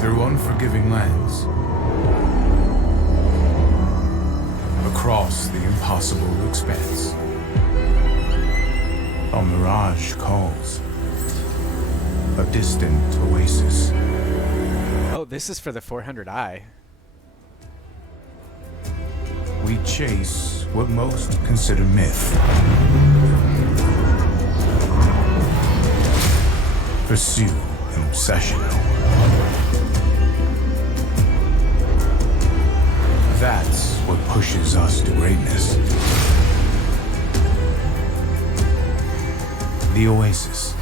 Through unforgiving lands, across the impossible expanse, a mirage calls, a distant oasis. Oh, this is for the 400i. We chase what most consider myth. Pursue an obsession. That's what pushes us to greatness. The Oasis.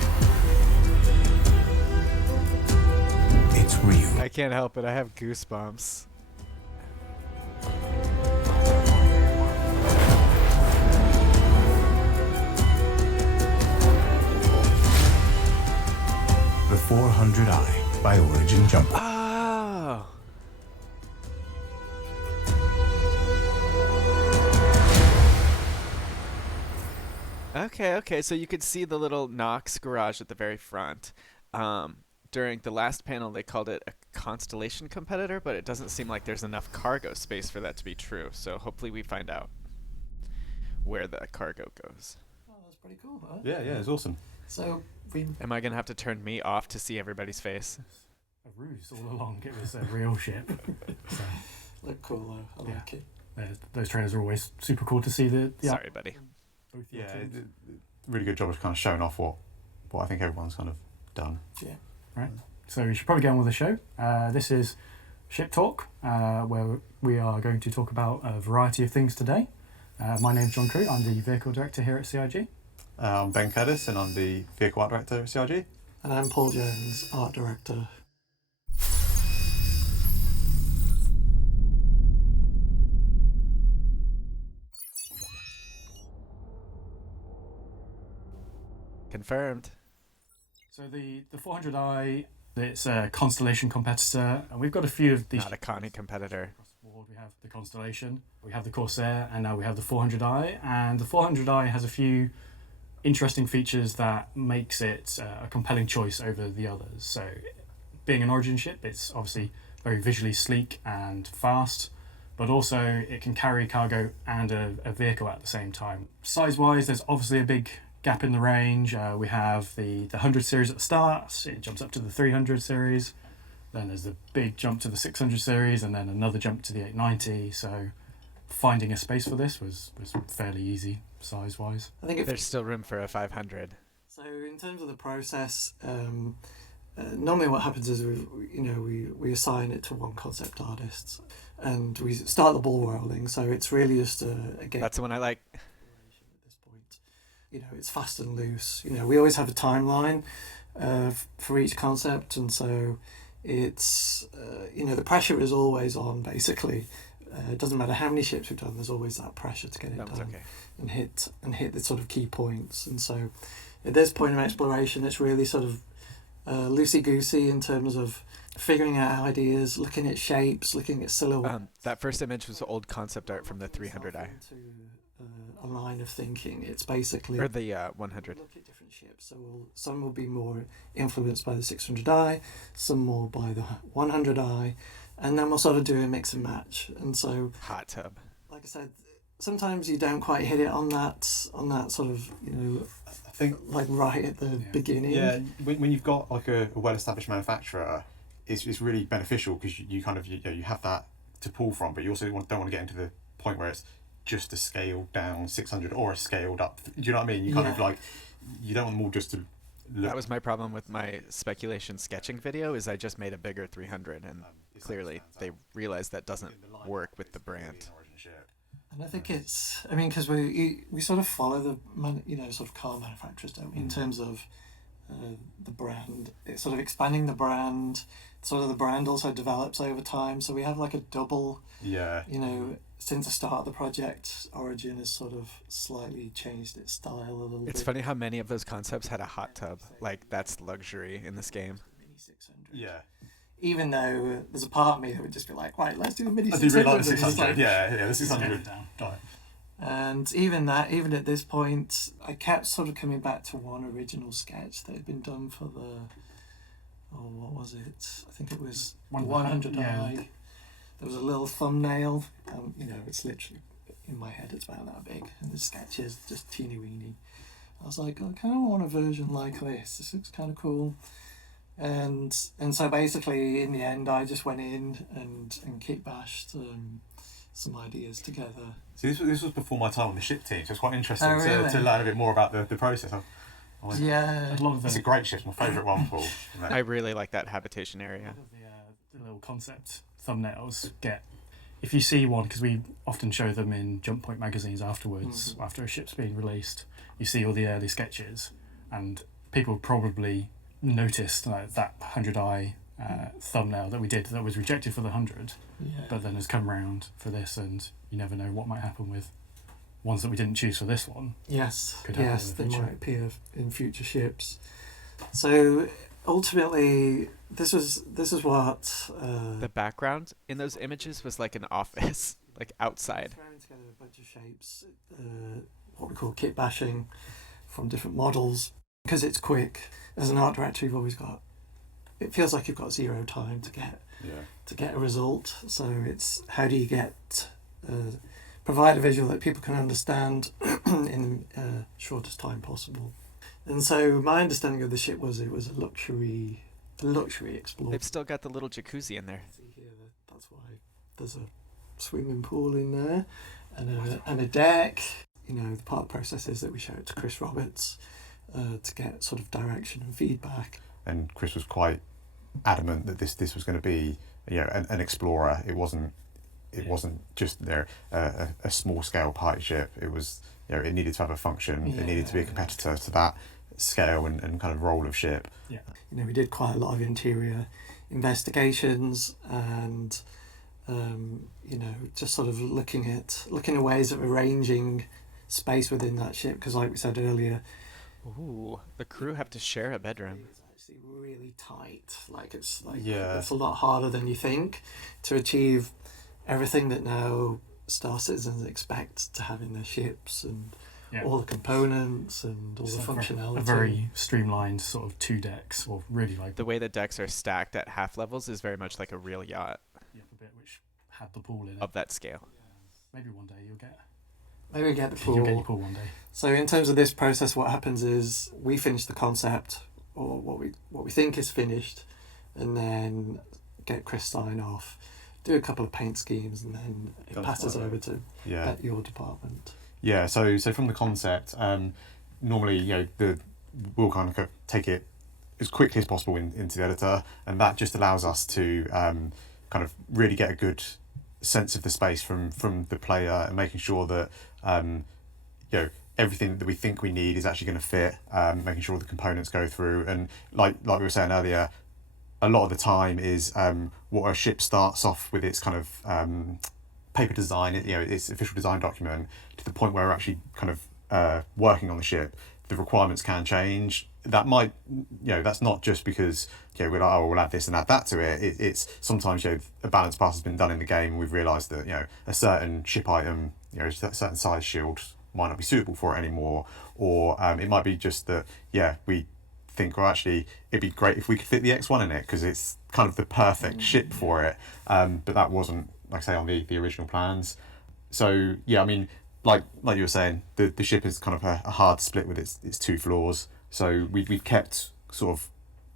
It's real. I can't help it. I have goosebumps. The 400i by Origin Jumper. Oh. Okay, so you could see the little Knox garage at the very front. During the last panel, they called it a Constellation competitor, but it doesn't seem like there's enough cargo space for that to be true. So hopefully we find out where the cargo goes. Oh, that's pretty cool, huh? Yeah, it's awesome. So Am I going to have to turn me off to see everybody's face? A ruse all along. It was a real ship. So, look cool though. I like it. those trailers are always super cool to see. Sorry, buddy. Both Yeah, teams. really good job of kind of showing off what I think everyone's kind of done. Yeah. Right. So we should probably get on with the show. This is Ship Talk, where we are going to talk about a variety of things today. My name's John Crew. I'm the Vehicle Director here at CIG. I'm Ben Curtis and I'm the Vehicle Art Director at CIG. And I'm Paul Jones, Art Director. Confirmed. So the 400i, it's a Constellation competitor, and we've got a few of these. Not a Connie competitor. Across the board, we have the Constellation, we have the Corsair, and now we have the 400i. And the 400i has a few interesting features that makes it a compelling choice over the others. So, being an Origin ship, it's obviously very visually sleek and fast, but also it can carry cargo and a vehicle at the same time. Size-wise, there's obviously a big gap in the range. We have the 100 series at the start, it jumps up to the 300 series, then there's the big jump to the 600 series, and then another jump to the 890. So finding a space for this was fairly easy size-wise. I think There's still room for a 500. So in terms of the process, normally what happens is we assign it to one concept artist and we start the ball rolling. So it's really just a game. That's the one I like. At this point, it's fast and loose. We always have a timeline for each concept, and so it's the pressure is always on. Basically, it doesn't matter how many ships we've done. There's always that pressure to get it done. Okay. and hit the sort of key points. And so at this point of exploration, it's really sort of loosey-goosey in terms of figuring out ideas, looking at shapes, looking at silhouette. That first image was old concept art from the 300i. A line of thinking. It's basically... Or the 100. Look at different ships. So some will be more influenced by the 600i, some more by the 100i, and then we'll sort of do a mix and match. And so... Hot tub. Like I said, sometimes you don't quite hit it on that sort of, I think like right at the beginning. Yeah, when you've got like a well-established manufacturer, it's really beneficial because you kind of you have that to pull from, but you also don't want to get into the point where it's just a scaled down 600 or a scaled up. Do you know what I mean? You kind of like, you don't want them all just to look. That was my problem with my speculation sketching video, is I just made a bigger 300, and clearly they realized that doesn't work with the brand. And I think it's, because we sort of follow the sort of car manufacturers, don't we, in terms of the brand. It's sort of expanding the brand. Sort of the brand also develops over time. So we have like a double. Yeah. Since the start of the project, Origin has sort of slightly changed its style a little bit. It's funny how many of those concepts had a hot tub. Like, that's luxury in this game. Mini 600. Yeah. Even though there's a part of me that would just be like, right, let's do the Mini I do 600. really like the 600. Yeah, the 600. And even at this point, I kept sort of coming back to one original sketch that had been done for what was it? I think it was 100i. Yeah. There was a little thumbnail. It's literally, in my head, it's about that big. And the sketch is just teeny weeny. I was like, I kind of want a version like this. This looks kind of cool. And so basically, in the end, I just went in and kick bashed some ideas together. So this was before my time on the ship team, so it's quite interesting really? to learn a bit more about the process. Yeah. A lot of It's a great ship, my favourite one, Paul. I really like that habitation area. the little concept thumbnails get, if you see one, because we often show them in Jump Point magazines afterwards, after a ship's being released, you see all the early sketches, and people probably noticed that 100i thumbnail that we did that was rejected for the 100, but then has come round for this, and you never know what might happen with ones that we didn't choose for this one. Yes, Could happen yes, in the they future. might appear in future ships. So ultimately, this is what The background in those images was like an office, like outside. throwing together a bunch of shapes, what we call kit bashing from different models, because it's quick. As an art director, you've always got. It feels like you've got zero time to get a result. So it's how do you provide a visual that people can understand in the shortest time possible. And so my understanding of the ship was it was a luxury explorer. They've still got the little jacuzzi in there. See here, that's why there's a swimming pool in there and a deck. The part of the process is that we show it to Chris Roberts to get sort of direction and feedback. And Chris was quite adamant that this was going to be an explorer. It wasn't just a small scale party ship. It was it needed to have a function. It needed to be a competitor to that scale and kind of role of ship. Yeah. We did quite a lot of interior investigations and just sort of looking at ways of arranging space within that ship, because like we said earlier, The crew have to share a bedroom. it's actually really tight. It's Yeah. a lot harder than you think to achieve everything that now Star Citizens expect to have in their ships, and all the components and all It's the functionality. a very streamlined sort of 2 decks, or really like The way the decks are stacked at half levels is very much like a real yacht the bit which had the pool in it. of that scale. Maybe one day you'll get Maybe get the you'll get your pool. pool one day. So in terms of this process, what happens is we finish the concept, or what we think is finished, and then get Chris sign off, do a couple of paint schemes, and then it That's passes quite over right. to Yeah. your department. Yeah, so from the concept, normally we'll kind of take it as quickly as possible into the editor, and that just allows us to kind of really get a good sense of the space from the player, and making sure that everything that we think we need is actually going to fit, making sure the components go through, and like we were saying earlier, a lot of the time is what a ship starts off with its kind of paper design, its official design document, to the point where we're actually kind of working on the ship. The requirements can change. That might, that's not just because we're like, oh, we'll add this and add that to it. It's sometimes a balance pass has been done in the game, and we've realised that a certain ship item, a certain size shield might not be suitable for it anymore, or it might be just that we think, well, actually it'd be great if we could fit the X1 in it because it's kind of the perfect ship for it, but that wasn't, like I say, on the original plans. So I mean, like you were saying, the ship is kind of a hard split with its 2 floors. So we've kept sort of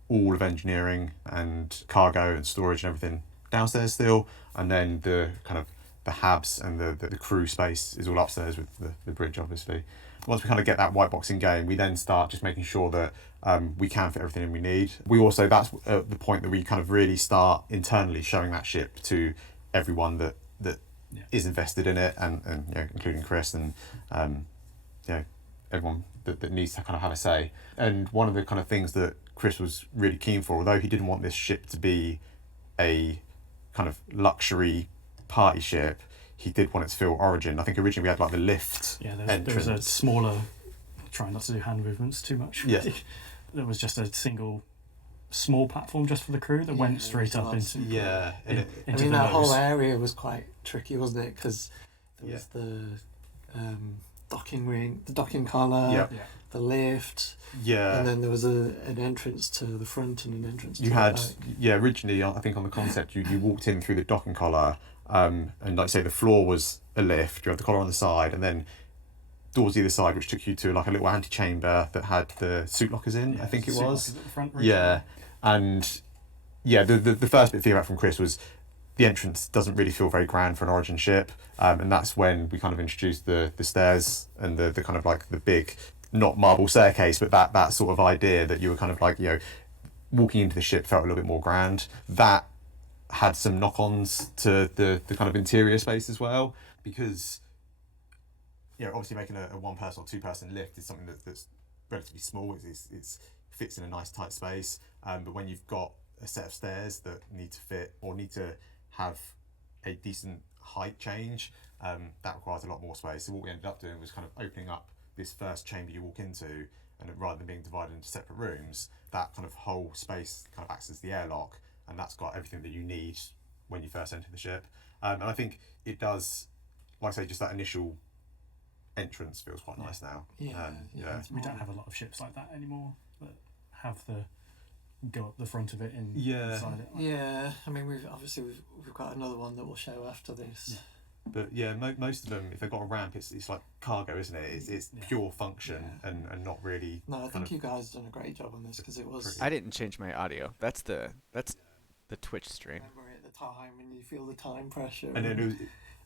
all of engineering and cargo and storage and everything downstairs still, and then the kind of the habs and the crew space is all upstairs with the bridge, obviously. Once we kind of get that white box in game, we then start just making sure that we can fit everything in we need. We also, that's the point that we kind of really start internally showing that ship to everyone that is invested in it, and including Chris and everyone that needs to kind of have a say. And one of the kind of things that Chris was really keen for, although he didn't want this ship to be a kind of luxury party ship, he did want it to feel Origin. I think originally we had like the lift there was a smaller, trying not to do hand movements too much. Yeah. There was just a single small platform just for the crew that went straight up into and into that the whole nose. area was quite tricky, wasn't it? Because there was docking ring, the docking collar, Yeah. Yeah. the lift, Yeah. and then there was an entrance to the front and an entrance to You the had, back. originally, I think on the concept, you walked in through the docking collar, and like say the floor was a lift, you had the collar on the side, and then doors either side, which took you to like a little antechamber that had the suit lockers in, I think it suit was. lockers at the front, Yeah. And the first bit of feedback from Chris was the entrance doesn't really feel very grand for an Origin ship, and that's when we kind of introduced the stairs and the kind of like the big, not marble staircase, but that sort of idea that you were kind of like, walking into the ship felt a little bit more grand. That had some knock-ons to the kind of interior space as well, because obviously making a one-person or two-person lift is something that's relatively small. It's fits in a nice tight space, but when you've got a set of stairs that need to fit or need to have a decent height change, that requires a lot more space. So what we ended up doing was kind of opening up this first chamber you walk into, and rather than being divided into separate rooms, that kind of whole space kind of acts as the airlock, and that's got everything that you need when you first enter the ship. And I think it does, like I say, just that initial entrance feels quite nice now. Yeah. We don't have a lot of ships like that anymore that have the go up the front of it in inside it. Yeah, I mean we've got another one that we'll show after this. But most of them, if they've got a ramp, it's like cargo, isn't it? It's pure function and not really. No, I think you guys done a great job on this because it was. I didn't change my audio. That's the Twitch stream. Remember at the time when you feel the time pressure. And then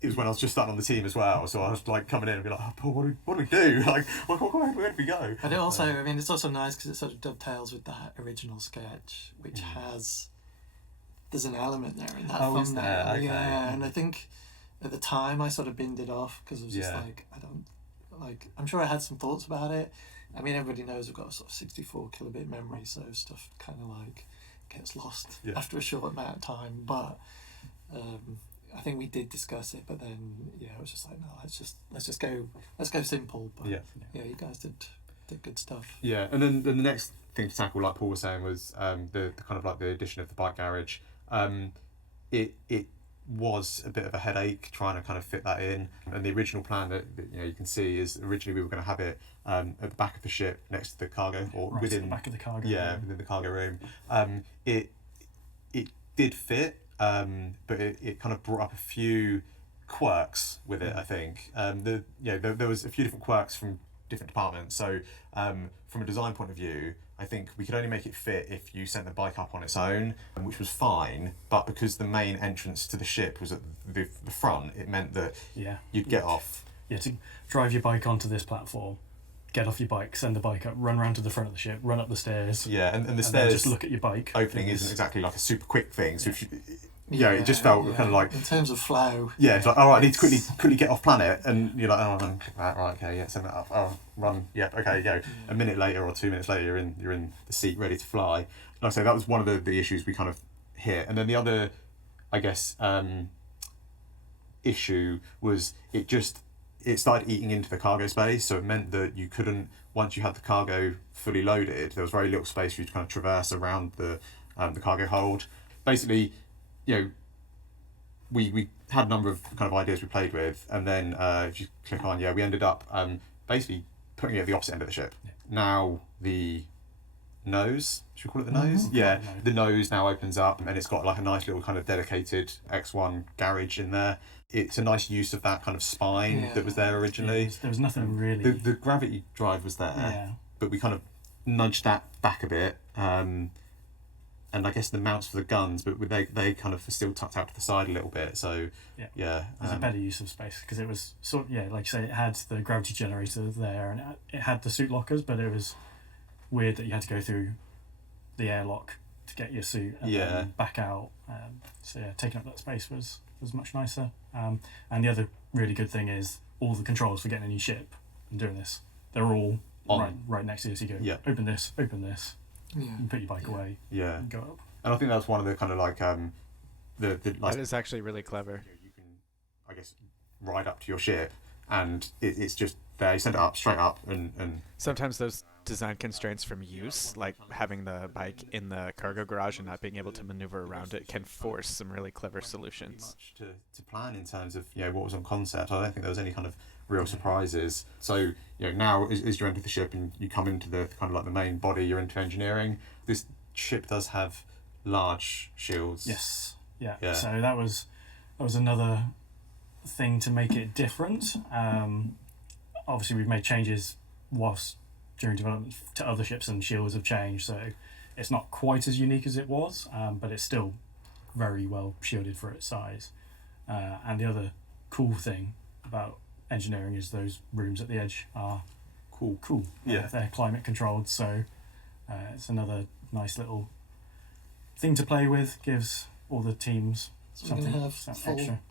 it was when I was just starting on the team as well, so I was like coming in and be like, oh, Paul, what do we do? Like, where do we go? But it also, I mean, it's also nice because it sort of dovetails with that original sketch, which there's an element there in that is thumbnail. there? Okay. Yeah, and I think at the time I sort of binned it off because it was just I'm sure I had some thoughts about it. I mean, everybody knows we've got a sort of 64 kilobit memory, so stuff kind of like gets lost after a short amount of time. But I think we did discuss it, but then it was just like, no, let's go simple. But you guys did good stuff. Yeah, and then the next thing to tackle, like Paul was saying, was the kind of like the addition of the bike garage. It was a bit of a headache trying to kind of fit that in, and the original plan that you can see is originally we were going to have it at the back of the ship next to the cargo, or right within at the back of the cargo. within the cargo room. It did fit, but it kind of brought up a few quirks with it. I think there was a few different quirks from different departments. So from a design point of view, I think we could only make it fit if you sent the bike up on its own, which was fine. But because the main entrance to the ship was at the front, it meant that you'd get off. Yeah, to drive your bike onto this platform, get off your bike, send the bike up, run around to the front of the ship, run up the stairs. Yeah, and the and stairs then just look at your bike. Opening isn't exactly like a super quick thing. So if you, it just felt kind of like, in terms of flow. Yeah, it's like, all right, I need to quickly get off planet, and you're like, oh, right, okay, yeah, send that up. Oh, run, yeah, okay, go. A minute later or 2 minutes later, you're in the seat, ready to fly. Like I say, that was one of the issues we kind of hit, and then the other, I guess, issue was it started eating into the cargo space, so it meant that you couldn't, once you had the cargo fully loaded, there was very little space for you to kind of traverse around the cargo hold. Basically, we had a number of kind of ideas we played with, and then if you click on, we ended up basically putting it at the opposite end of the ship. Yeah. Now the nose, should we call it the nose? Mm-hmm. Yeah, the nose now opens up, and it's got like a nice little kind of dedicated X1 garage in there. It's a nice use of that kind of spine that was there originally. Yeah, there was nothing really. The gravity drive was there, but we kind of nudged that back a bit. And I guess the mounts for the guns, but they kind of still tucked out to the side a little bit. So it was a better use of space because it was like you say, it had the gravity generator there, and it had the suit lockers, but it was weird that you had to go through the airlock to get your suit and then back out. Taking up that space was much nicer. And the other really good thing is all the controls for getting a new ship and doing this, they're all right next to you. So you go, open this. You can put your bike away. Yeah. And go up. And I think that's one of the kind of like the like, that is actually really clever. You can, I guess, ride up to your ship, and it's just there. You send it up straight up, and sometimes those design constraints from use, like having the bike in the cargo garage and not being able to maneuver around it, can force some really clever solutions. Much to plan in terms of what was on concept. I don't think there was any kind of real surprises. So now as you enter the ship and you come into the kind of like the main body, you're into engineering. This ship does have large shields. Yes. Yeah. So that was another thing to make it different. Obviously, we've made changes during development to other ships, and shields have changed, so it's not quite as unique as it was, but it's still very well shielded for its size. And the other cool thing about engineering is those rooms at the edge are cool. Yeah. They're climate controlled, so it's another nice little thing to play with. Gives all the teams So we're going to have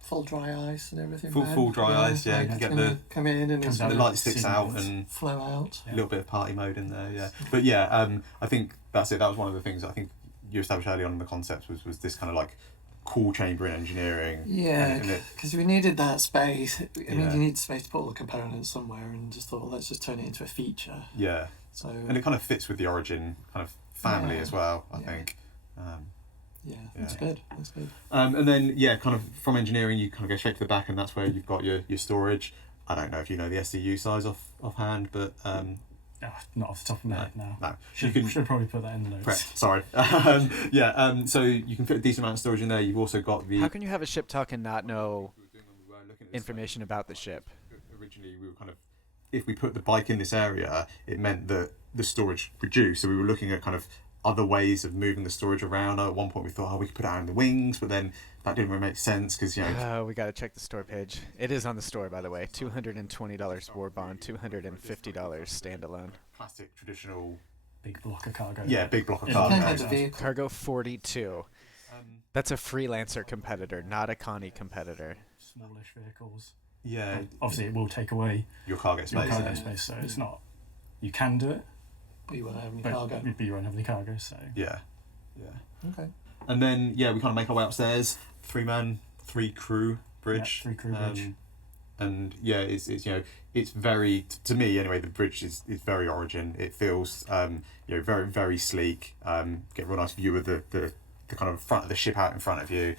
full dry ice and everything. Full dry ice, yeah. You can get the come in and the light sticks out and flow out. A little bit of party mode in there, yeah. But yeah, I think that's it. That was one of the things I think you established early on in the concept was this kind of like cool chamber in engineering. Yeah, because we needed that space. I mean, you need space to put all the components somewhere, and just thought, well, let's just turn it into a feature. Yeah. So and it kind of fits with the Origin kind of family as well, I think. That's good. That's good. And then kind of from engineering, you kind of go straight to the back, and that's where you've got your storage. I don't know if you know the SCU size offhand, but not off the top of my head now. No, should probably put that in the notes. Sorry. So you can fit a decent amount of storage in there. You've also got the. How can you have a ship talk and not know information about the ship? Originally, we were kind of, if we put the bike in this area, it meant that the storage reduced. So we were looking at kind of other ways of moving the storage around. At one point we thought, we could put it out in the wings, but then that didn't really make sense because we got to check the store page. It is on the store, by the way. $220 war bond, $250 standalone. Classic traditional big block of cargo. Yeah, big block of cargo. Cargo 42. That's a freelancer competitor, not a Connie competitor. Smallish vehicles. Yeah. Obviously, it will take away your cargo space. So it's not. You can do it. But you won't have any cargo. But you won't have any cargo, so... Yeah. Okay. And then, we kind of make our way upstairs. 3-man, 3-crew bridge. Yeah, 3-crew bridge. And, it's very... To me, anyway, the bridge is very Origin. It feels, very, very sleek. Get a real nice view of the kind of front of the ship out in front of you.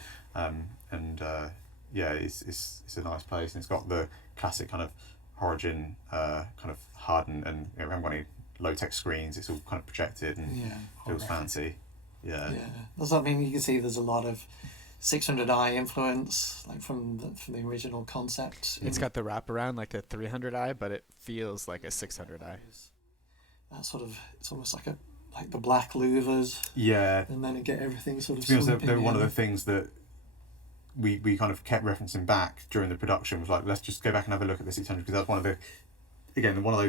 It's a nice place. And it's got the classic kind of Origin kind of hardened, and we haven't got any low-tech screens. It's all kind of projected and feels fancy. Yeah. Does that mean you can see there's a lot of 600i influence, like from the original concept? It's got the wraparound like a 300i, but it feels like a 600i. That sort of, it's almost like the black louvers. Yeah. And then you get everything sort of. To be honest, they were one of the things that we kind of kept referencing back during the production. Was like, let's just go back and have a look at the 600, because that's one of those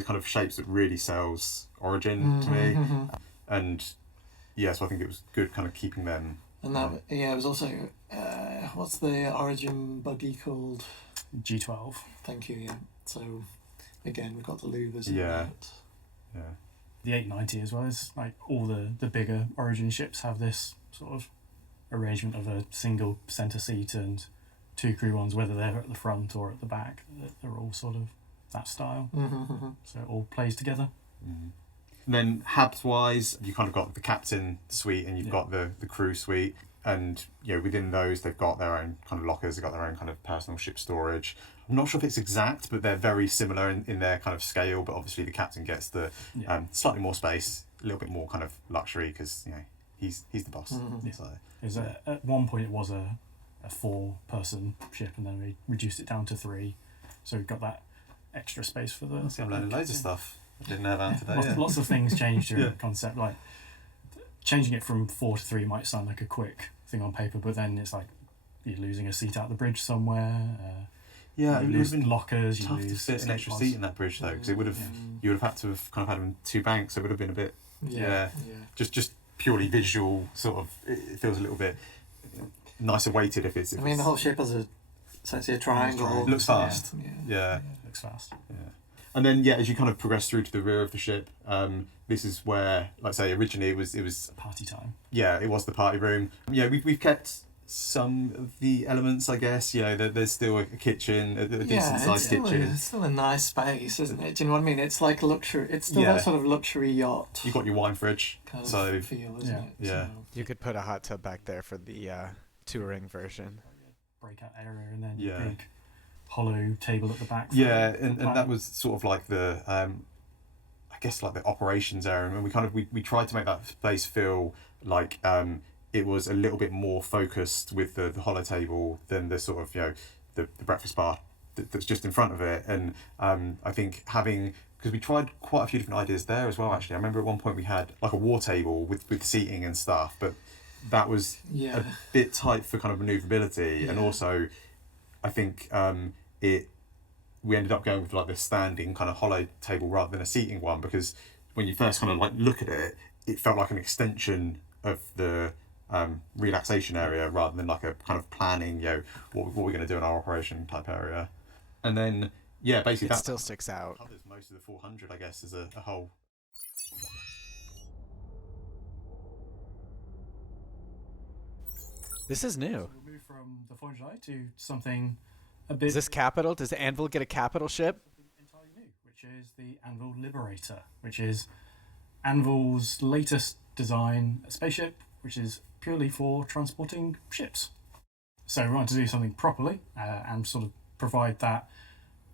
kind of shapes that really sells Origin to me. And so I think it was good kind of keeping them. And that it was also what's the Origin buggy called? G12. Thank you. Yeah. So again, we've got the louvers. Yeah. The 890 as well is like all the bigger Origin ships have this sort of arrangement of a single centre seat and 2 crew ones, whether they're at the front or at the back. They're all sort of that style. So it all plays together. And then HABs wise, you kind of got the captain suite and you've got the crew suite, and within those they've got their own kind of lockers, they've got their own kind of personal ship storage. I'm not sure if it's exact, but they're very similar in their kind of scale, but obviously the captain gets the slightly more space, a little bit more kind of luxury, because he's the boss. So at one point it was a 4-person ship, and then we reduced it down to 3, so we've got that extra space for the... I'm learning loads of stuff I didn't know about today. Lots of things changed during the concept. Like changing it from 4 to 3 might sound like a quick thing on paper, but then it's like you're losing a seat out the bridge somewhere. You lose lockers. Tough to fit an extra seat in that bridge though, because it would have you would have had to have kind of had them 2 banks. So it would have been a bit just purely visual sort of. It feels a little bit nicer weighted if it's. I mean, the whole ship has essentially a triangle. Looks fast. Looks fast. Yeah. And then as you kind of progress through to the rear of the ship, this is where, like I say, originally it was party time. Yeah, it was the party room. We've kept some of the elements, I guess. You know, there's still a kitchen, a decent sized kitchen. It's still a nice space, isn't it? Do you know what I mean? It's like luxury. It's still that sort of luxury yacht. You've got your wine fridge, kind so of feel, isn't it? Yeah. So, You could put a hot tub back there for the touring version. Breakout area, and then Yeah. big hollow table at the back. Yeah, and that was sort of like the I guess like the operations area, and we tried to make that place feel like it was a little bit more focused with the hollow table than the sort of, you know, the breakfast bar that's just in front of it. And I think because we tried quite a few different ideas there as well, actually. I remember at one point we had like a war table with seating and stuff, but that was a bit tight for kind of manoeuvrability. And also I think we ended up going with like the standing kind of hollow table rather than a seating one, because when you first kind of like look at it, it felt like an extension of the relaxation area rather than like a kind of planning, you know, what we're going to do in our operation type area. And then basically It that still sticks out. covers most of the 400, I guess, as a whole. This is new. So we'll move from the 400i to something a bit. Is this capital? Does Anvil get a capital ship? Entirely new, which is the Anvil Liberator, which is Anvil's latest design, a spaceship, which is purely for transporting ships. So we wanted to do something properly and sort of provide that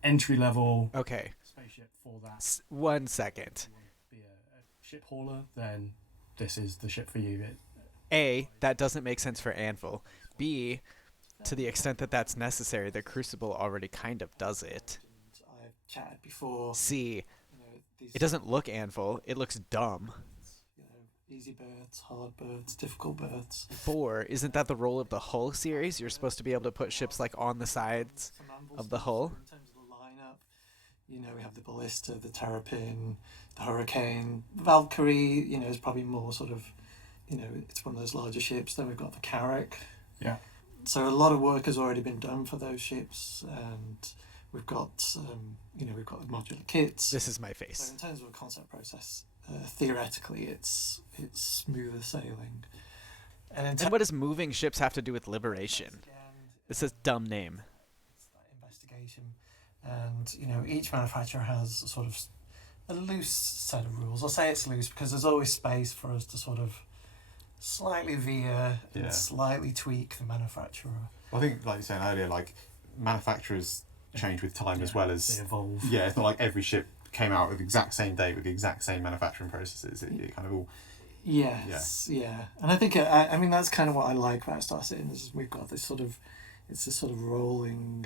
entry-level Okay. spaceship for that. 1 second. If you want to be a ship hauler, then this is the ship for you. A, that doesn't make sense for Anvil. B, to the extent that that's necessary, the Crucible already kind of does it. I've chatted before. C, You know, these, it doesn't look Anvil. It looks dumb. you know, easy berths, hard berths, difficult berths. 4, isn't that the role of the Hull series? You're supposed to be able to put ships like on the sides Some Anvil of the stuff hull. In terms of the lineup, you know, we have the Ballista, the Terrapin, the Hurricane, the Valkyrie. You know, is probably more sort of, you know, it's one of those larger ships. Then we've got the Carrack. Yeah. So a lot of work has already been done for those ships, and we've got, you know, we've got the modular kits. This is my So face. in terms of a concept process, theoretically, it's smoother sailing. And And what does moving ships have to do with liberation? It's a dumb name. It's that investigation, and you know, each manufacturer has a sort of a loose set of rules. I'll say it's loose because there's always space for us to sort of slightly veer and slightly tweak the manufacturer. Well, I think, like you were saying earlier, like manufacturers change with time as well as they evolve. Yeah, it's not like every ship came out with the exact same date with the exact same manufacturing processes. It kind of all. Yes, yeah. And I think I mean that's kind of what I like about Star Citizen is we've got this sort of, it's this sort of rolling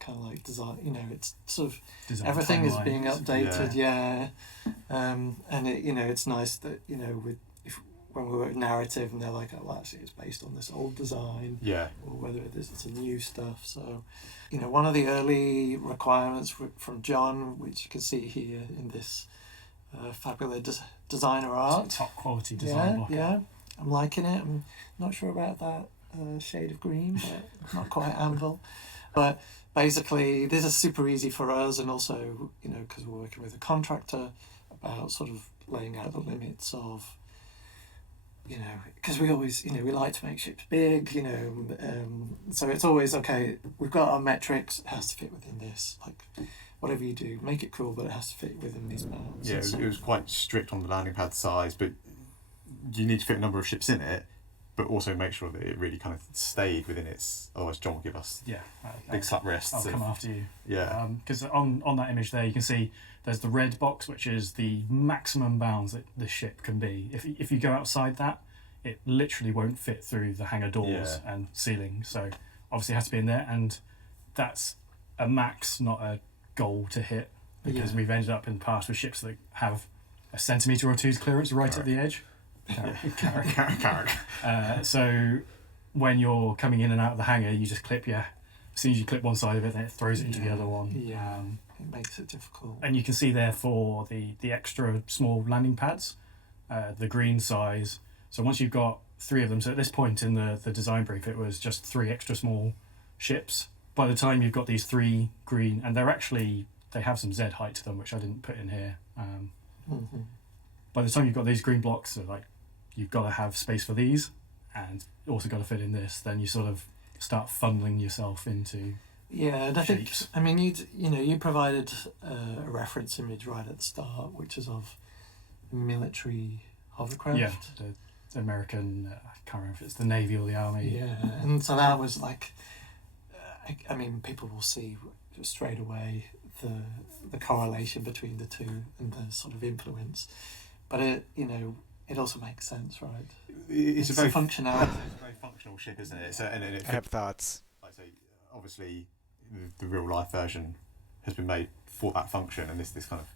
kind of like design. You know, it's sort of Design everything is timeline. being updated. Yeah. And it, you know, it's nice that, you know, when we work narrative and they're like, oh, well, actually it's based on this old design. Yeah. Or whether it's a new stuff. So, you know, one of the early requirements from John, which you can see here in this fabulous designer art. Top quality design block. Yeah, I'm liking it. I'm not sure about that shade of green, but not quite Anvil. But basically, this is super easy for us, and also, you know, because we're working with a contractor about sort of laying out the limits of, you know, because we always, you know, we like to make ships big, you know, so it's always, okay, we've got our metrics, it has to fit within this, like, whatever you do, make it cool, but it has to fit within these bounds. Yeah, it was quite strict on the landing pad size, but you need to fit a number of ships in it, but also make sure that it really kind of stayed within its. Otherwise, John will give us big slap wrists. I'll come after you. Yeah. Because on that image there, you can see there's the red box, which is the maximum bounds that the ship can be. If you go outside that, it literally won't fit through the hangar doors and ceiling. So obviously it has to be in there, and that's a max, not a goal to hit, because we've ended up in the past with ships that have a centimetre or two's clearance right at the edge. Carrack. So when you're coming in and out of the hangar, you just clip as soon as you clip one side of it, then it throws it into the other one. Yeah, it makes it difficult. And you can see there for the extra small landing pads, the green size. So once you've got 3 of them, so at this point in the design brief, it was just 3 extra small ships. By the time you've got these 3 green, and they have some Z height to them, which I didn't put in here. By the time you've got these green blocks, so like you've got to have space for these, and also got to fit in this, then you sort of start funneling yourself into Yeah, and I think, shapes. I mean, you provided a reference image right at the start, which is of military hovercraft. Yeah, the American, I can't remember if it's the Navy or the Army. Yeah, and so that was like, I mean, people will see straight away the correlation between the two and the sort of influence, but it also makes sense, right? It's a a very functionality. It's a very functional ship, isn't it? So, and it I have thoughts. like I say, obviously, the real life version has been made for that function, and this kind of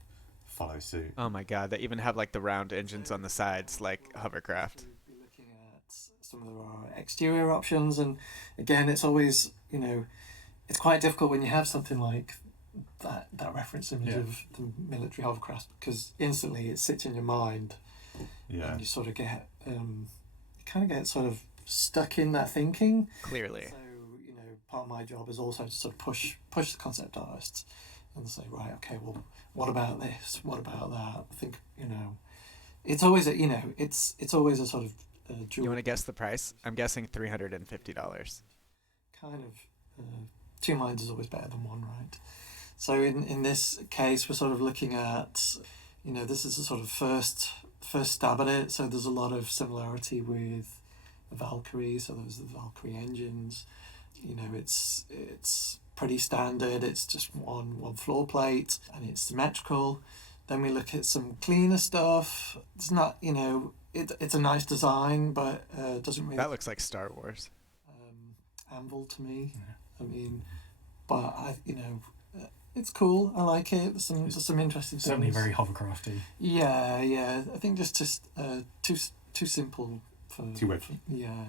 follows suit. Oh my god, they even have like the round engines on the sides like hovercraft. We'll be looking at some of our exterior options, and again, it's always, it's quite difficult when you have something like that reference image Yeah. of the military hovercraft, because instantly it sits in your mind, Yeah. and you sort of get you kind of get sort of stuck in that thinking. Clearly. So part of my job is also to sort of push the concept artists and say, right, okay, well, what about this? What about that? I think it's always it's always a sort of You want to guess the price? I'm guessing $350. kind of two minds is always better than one, right? So in this case, we're sort of looking at, this is a sort of first stab at it. So there's a lot of similarity with the Valkyrie. So there's the Valkyrie engines. It's pretty standard. It's just one floor plate, and it's symmetrical. Then we look at some cleaner stuff. It's not, it's a nice design, but doesn't really. That looks like Star Wars. Anvil to me. Yeah. I mean, but it's cool. I like it. There's some interesting things. Certainly very hovercrafty. Yeah. I think just too simple for. Too wet. Yeah.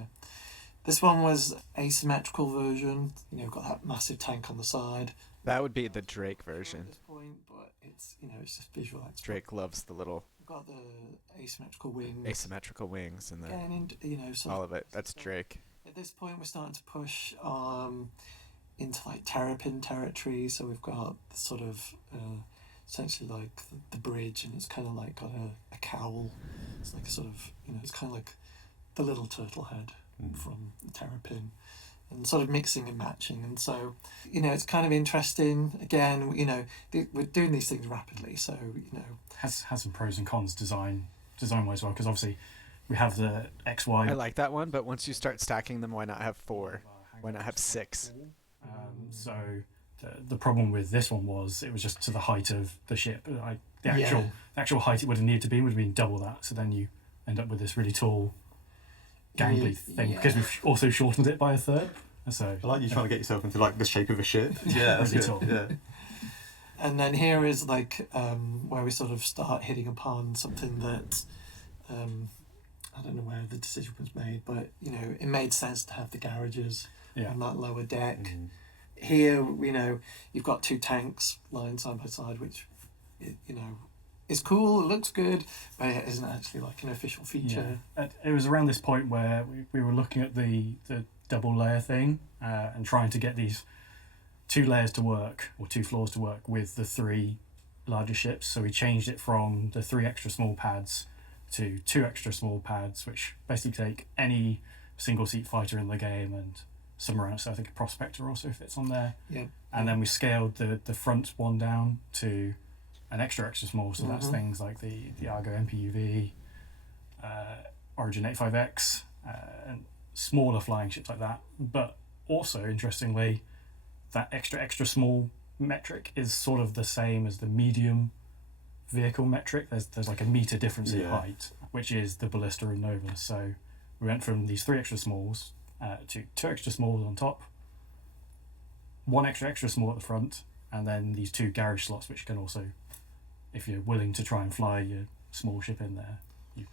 This one was asymmetrical version. Got that massive tank on the side. That would be the Drake version. At this point, but it's it's just visual. Drake loves the little We've got the asymmetrical wings. asymmetrical wings and the Again, all of it. That's Drake. At this point, we're starting to push into like terrapin territory. So we've got the sort of essentially like the bridge, and it's kind of like got a cowl. It's like a sort of it's kind of like the little turtle head from the terrapin, and sort of mixing and matching. And so it's kind of interesting. Again, we're doing these things rapidly, so Has some pros and cons design wise, well, because obviously we have the XY. I like that one, but once you start stacking them, why not have 4? Why not have 6? So the problem with this one was it was just to the height of the ship. The actual height it would have needed to be would have been double that. So then you end up with this really tall, gangly thing because we've also shortened it by a third. So I like you trying to get yourself into like the shape of a ship. Yeah, that's really good. tall. Yeah. And then here is like where we sort of start hitting upon something that I don't know where the decision was made, but it made sense to have the garages on that lower deck. Here, you've got 2 tanks lying side by side, which is cool. It looks good, but it isn't actually like an official feature. Yeah. It was around this point where we were looking at the double layer thing and trying to get these 2 layers to work, or 2 floors to work with the 3 larger ships. So we changed it from the 3 extra small pads to 2 extra small pads, which basically take any single seat fighter in the game and some around. So I think a Prospector also fits on there. Yeah. And then we scaled the front one down to an extra small. So that's things like the Argo MPUV, Origin 85X, and smaller flying ships like that. But also, interestingly, that extra small metric is sort of the same as the medium vehicle metric. There's like a meter difference in height, which is the Ballista and Nova. So we went from these 3 extra smalls to 2 extra smalls on top, 1 extra small at the front, and then these 2 garage slots, which can also, if you're willing to try and fly your small ship in there.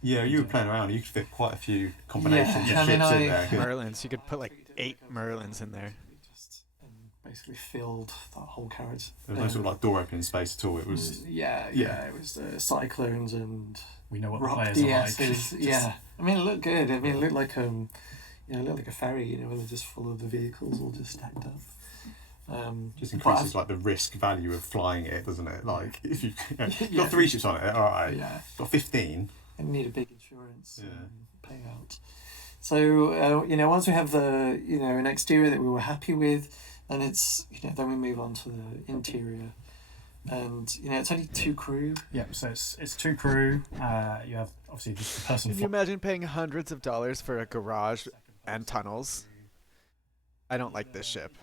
You were playing around. You could fit quite a few combinations of Yeah, I ships mean, in there. Merlins. You could put like 8 Merlins in there. Just basically filled that whole carriage. There was no sort of like door opening space at all. It was it was Cyclones and We know what the Rock players DSs. are like. Yeah, I mean, it looked good. I mean, it looked like it looked like a ferry. Where they're just full of the vehicles all just stacked up. just increases like the risk value of flying it, doesn't it? Like if you've got 3 ships on it, all right. Yeah. Got 15. And need a big insurance Yeah. payout. So once we have the an exterior that we were happy with, then it's then we move on to the interior, and it's only 2 crew. Yeah, so it's 2 crew. You have obviously just the person. Can you imagine paying hundreds of dollars for a garage and tunnels? I don't like this ship.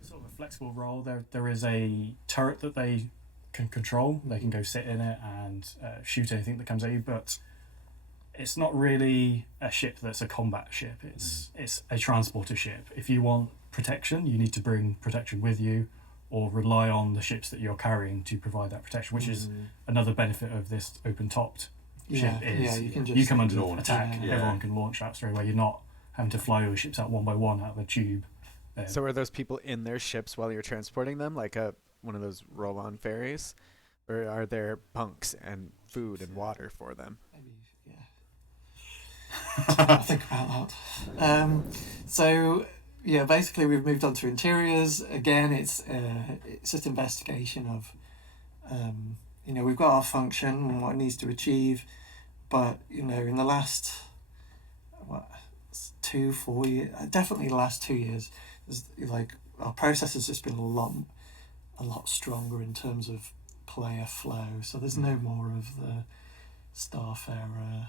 Sort of a flexible role. There is a turret that they can control. They can go sit in it and shoot anything that comes at you, but it's not really a ship that's a combat ship. It's a transporter ship. If you want protection, you need to bring protection with you, or rely on the ships that you're carrying to provide that protection, which is another benefit of this open-topped ship. You come under attack, everyone can launch that straight away. You're not having to fly your ships out one by one out of the tube. So are those people in their ships while you're transporting them, like one of those roll-on ferries? Or are there bunks and food and water for them? Maybe, yeah. I'll think about that. Basically we've moved on to interiors. Again, it's just investigation of, we've got our function and what it needs to achieve, but, in the last, 4 years, definitely the last 2 years, our process has just been a lot stronger in terms of player flow. So there's no more of the Starfarer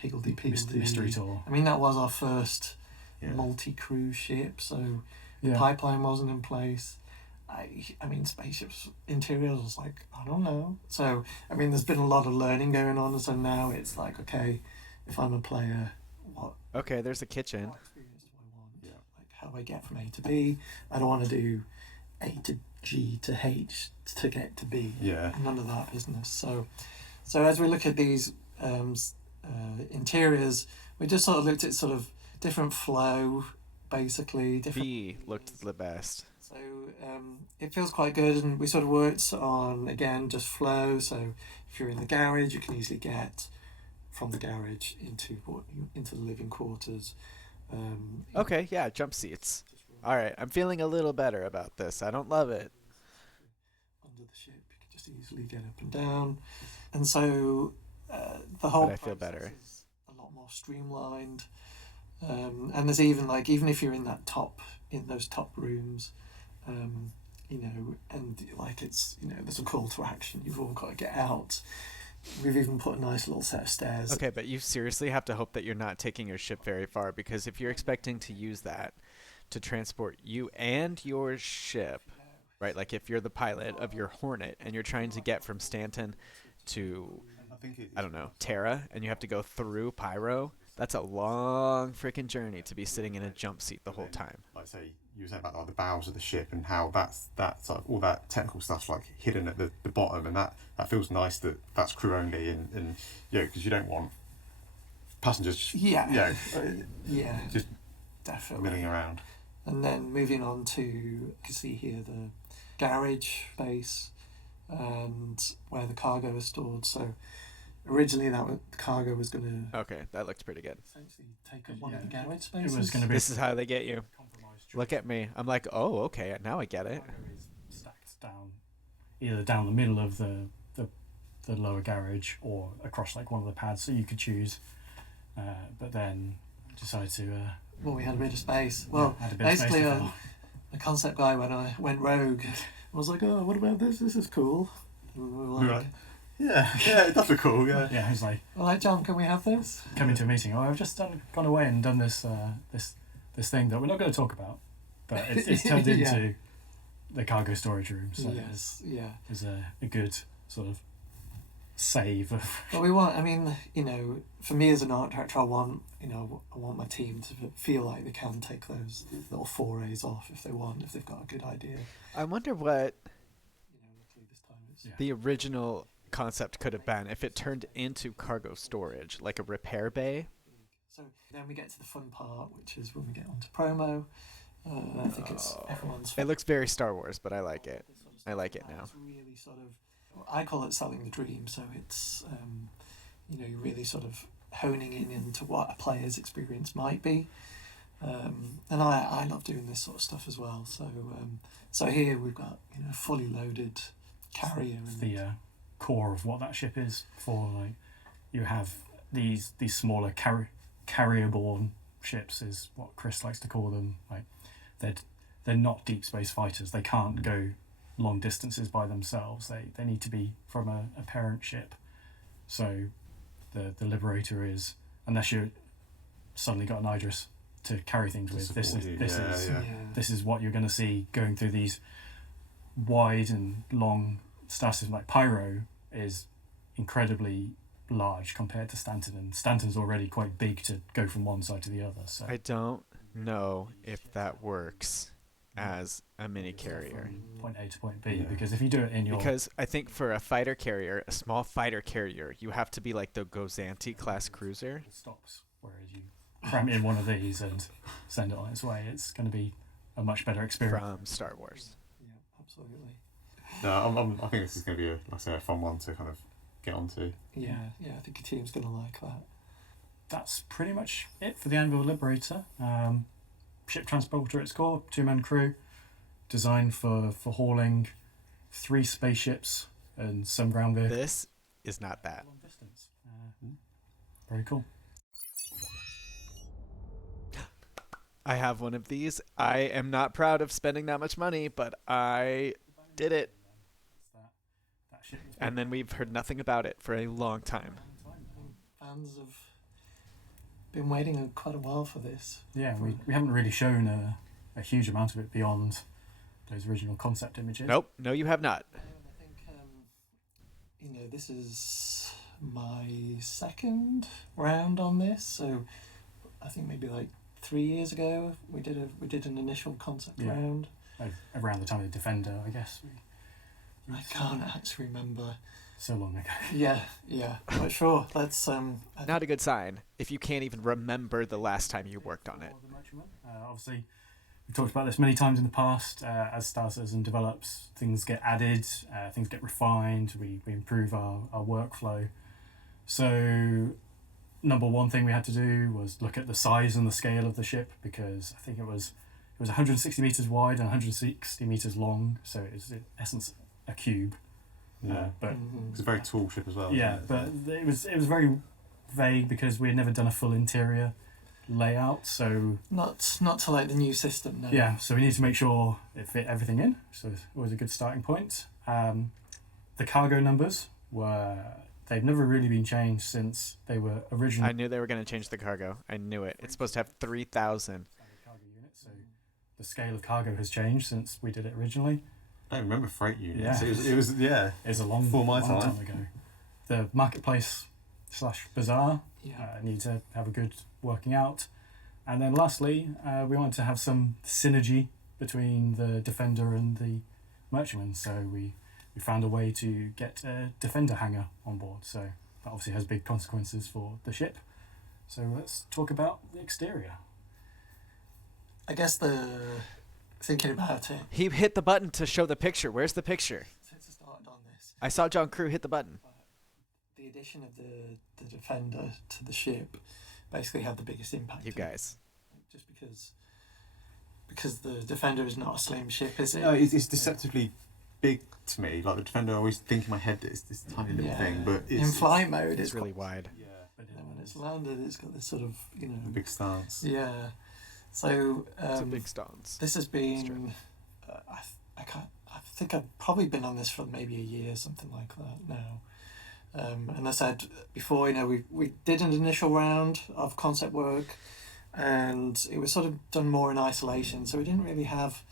higgledy-piggledy mystery tour. I mean, that was our first multi-crew ship, so the pipeline wasn't in place. I mean, spaceships interiors was like, I don't know. So I mean, there's been a lot of learning going on. So now it's like, okay, if I'm a player, there's a kitchen. what experience do I want? Yeah. Like, how do I get from A to B? I don't want to do A to G to H to get to B. Yeah. None of that business. So as we look at these interiors, we just sort of looked at sort of different flow, basically. B looked the best. So it feels quite good, and we sort of worked on, again, just flow. So if you're in the garage, you can easily get from the garage into the living quarters. Jump seats. All right, I'm feeling a little better about this. I don't love it. Under the ship, you can just easily get up and down, and so the whole But I feel better. is a lot more streamlined. And there's even if you're in those top rooms, and it's there's a call to action. You've all got to get out. We've even put a nice little set of stairs. Okay, but you seriously have to hope that you're not taking your ship very far, because if you're expecting to use that to transport you and your ship, right? Like if you're the pilot of your Hornet and you're trying to get from Stanton to, I don't know, Terra, and you have to go through Pyro, that's a long freaking journey to be sitting in a jump seat the whole time. Like say you were saying about the bowels of the ship and how that's sort of all that technical stuff's like hidden at the bottom, and that feels nice that that's crew only, and because you don't want passengers just definitely milling around. And then moving on to, you can see here the garage space and where the cargo is stored. So originally the cargo was going to Okay, that looks pretty good. essentially take up one of the garage spaces. It was going to be. This is how they get you. Look at me. I'm like, oh, okay, now I get it. Stacked down, either down the middle of the lower garage or across like one of the pads, so you could choose. But then decided to. Well, we had a bit of space. Well, basically, the concept guy went rogue. I was like, oh, what about this? This is cool. And we were like, yeah, that's a cool. Yeah. Yeah, he's like, well, like, John, can we have this? Coming to a meeting. Oh, I've just gone away and done this this thing that we're not going to talk about, but it's turned into the cargo storage room. So it's a good sort of save of. But we want. I mean, for me as an art director, I want my team to feel like they can take those little forays off if they want, if they've got a good idea. I wonder what Luckily this time it's the original concept could have been if it turned into cargo storage, like a repair bay. So then we get to the fun part, which is when we get onto promo. I think it's everyone's. It looks very Star Wars, but I like it. I like it now. It's really sort of, I call it selling the dream. So it's, you're really sort of honing into what a player's experience might be. And I love doing this sort of stuff as well. So here we've got fully loaded carrier. And the core of what that ship is for. Like you have these smaller carrier-borne ships is what Chris likes to call them. Like they're not deep space fighters. They can't go long distances by themselves. They need to be from a parent ship. So the Liberator is, unless you suddenly got an Idris to carry things with, this is what you're going to see going through these wide and long stasis. Like Pyro is incredibly large compared to Stanton, and Stanton's already quite big to go from one side to the other. So I don't know if that works as a mini carrier. Point A to point B, because if you do it in your... Because I think for a fighter carrier, a small fighter carrier, you have to be like the Gozanti class cruiser. It stops, whereas you cram in one of these and send it on its way. It's going to be a much better experience. From Star Wars. Yeah, absolutely. No, I think this is going to be a fun one to kind of get onto. Yeah, I think your team's going to like that. That's pretty much it for the Anvil Liberator. Ship transporter at its core, 2-man crew, designed for hauling 3 spaceships and some ground vehicles. This is not that. Long distance. Very cool. I have one of these. I am not proud of spending that much money, but I did it. That ship was And then we've heard nothing about it for a long time. Fans have been waiting quite a while for this. Yeah, we haven't really shown a huge amount of it beyond those original concept images. Nope. No, you have not. I think, this is my second round on this. So I think maybe like 3 years ago we did an initial concept round. Around the time of the Defender, I guess. I can't actually remember. So long ago. Yeah. But sure, let's Not a good sign if you can't even remember the last time you worked on it. Obviously, we've talked about this many times in the past. As Star Citizen develops, things get added, things get refined, we improve our workflow. So, number one thing we had to do was look at the size and the scale of the ship, because I think it was 160 meters wide and 160 meters long, so it was in essence a cube. But it's a very tall ship as well. Yeah, but it was very vague because we had never done a full interior layout, so not to like the new system. No. Yeah, so we need to make sure it fit everything in. So it's always a good starting point. The cargo numbers they've never really been changed since they were originally. I knew they were going to change the cargo. I knew it. It's supposed to have 3,000. Cargo units, so the scale of cargo has changed since we did it originally. I don't remember freight units. Yeah. It was It was a long time ago. The marketplace / bazaar need to have a good working out. And then lastly, we wanted to have some synergy between the Defender and the Merchantman. So we found a way to get a Defender hangar on board. So that obviously has big consequences for the ship. So let's talk about the exterior. I guess thinking about it. He hit the button to show the picture. Where's the picture? Since I started on this, I saw John Crew hit the button. the addition of the Defender to the ship basically had the biggest impact. You guys. Just because the Defender is not a slim ship, is it? No, it's deceptively big to me. Like the Defender, I always think in my head that it's this tiny little thing, but in flight mode, It's really wide. Yeah, And then when it's landed, it's got this sort of big stance. Yeah. So It's a big stance. this has been. I think I've probably been on this for maybe a year, something like that now. And I said before, we did an initial round of concept work, and it was sort of done more in isolation. So we didn't really have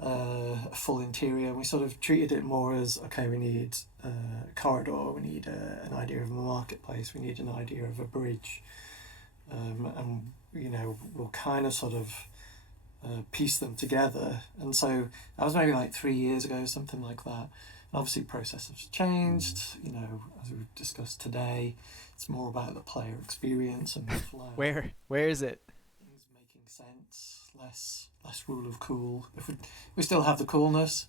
a full interior. We sort of treated it more as, okay, we need a corridor, we need an idea of a marketplace, we need an idea of a bridge, and we'll kind of sort of piece them together. And so that was maybe like 3 years ago, something like that. And obviously process has changed, as we've discussed today. It's more about the player experience and the flow. Where is it? Things making sense, less rule of cool. If we still have the coolness,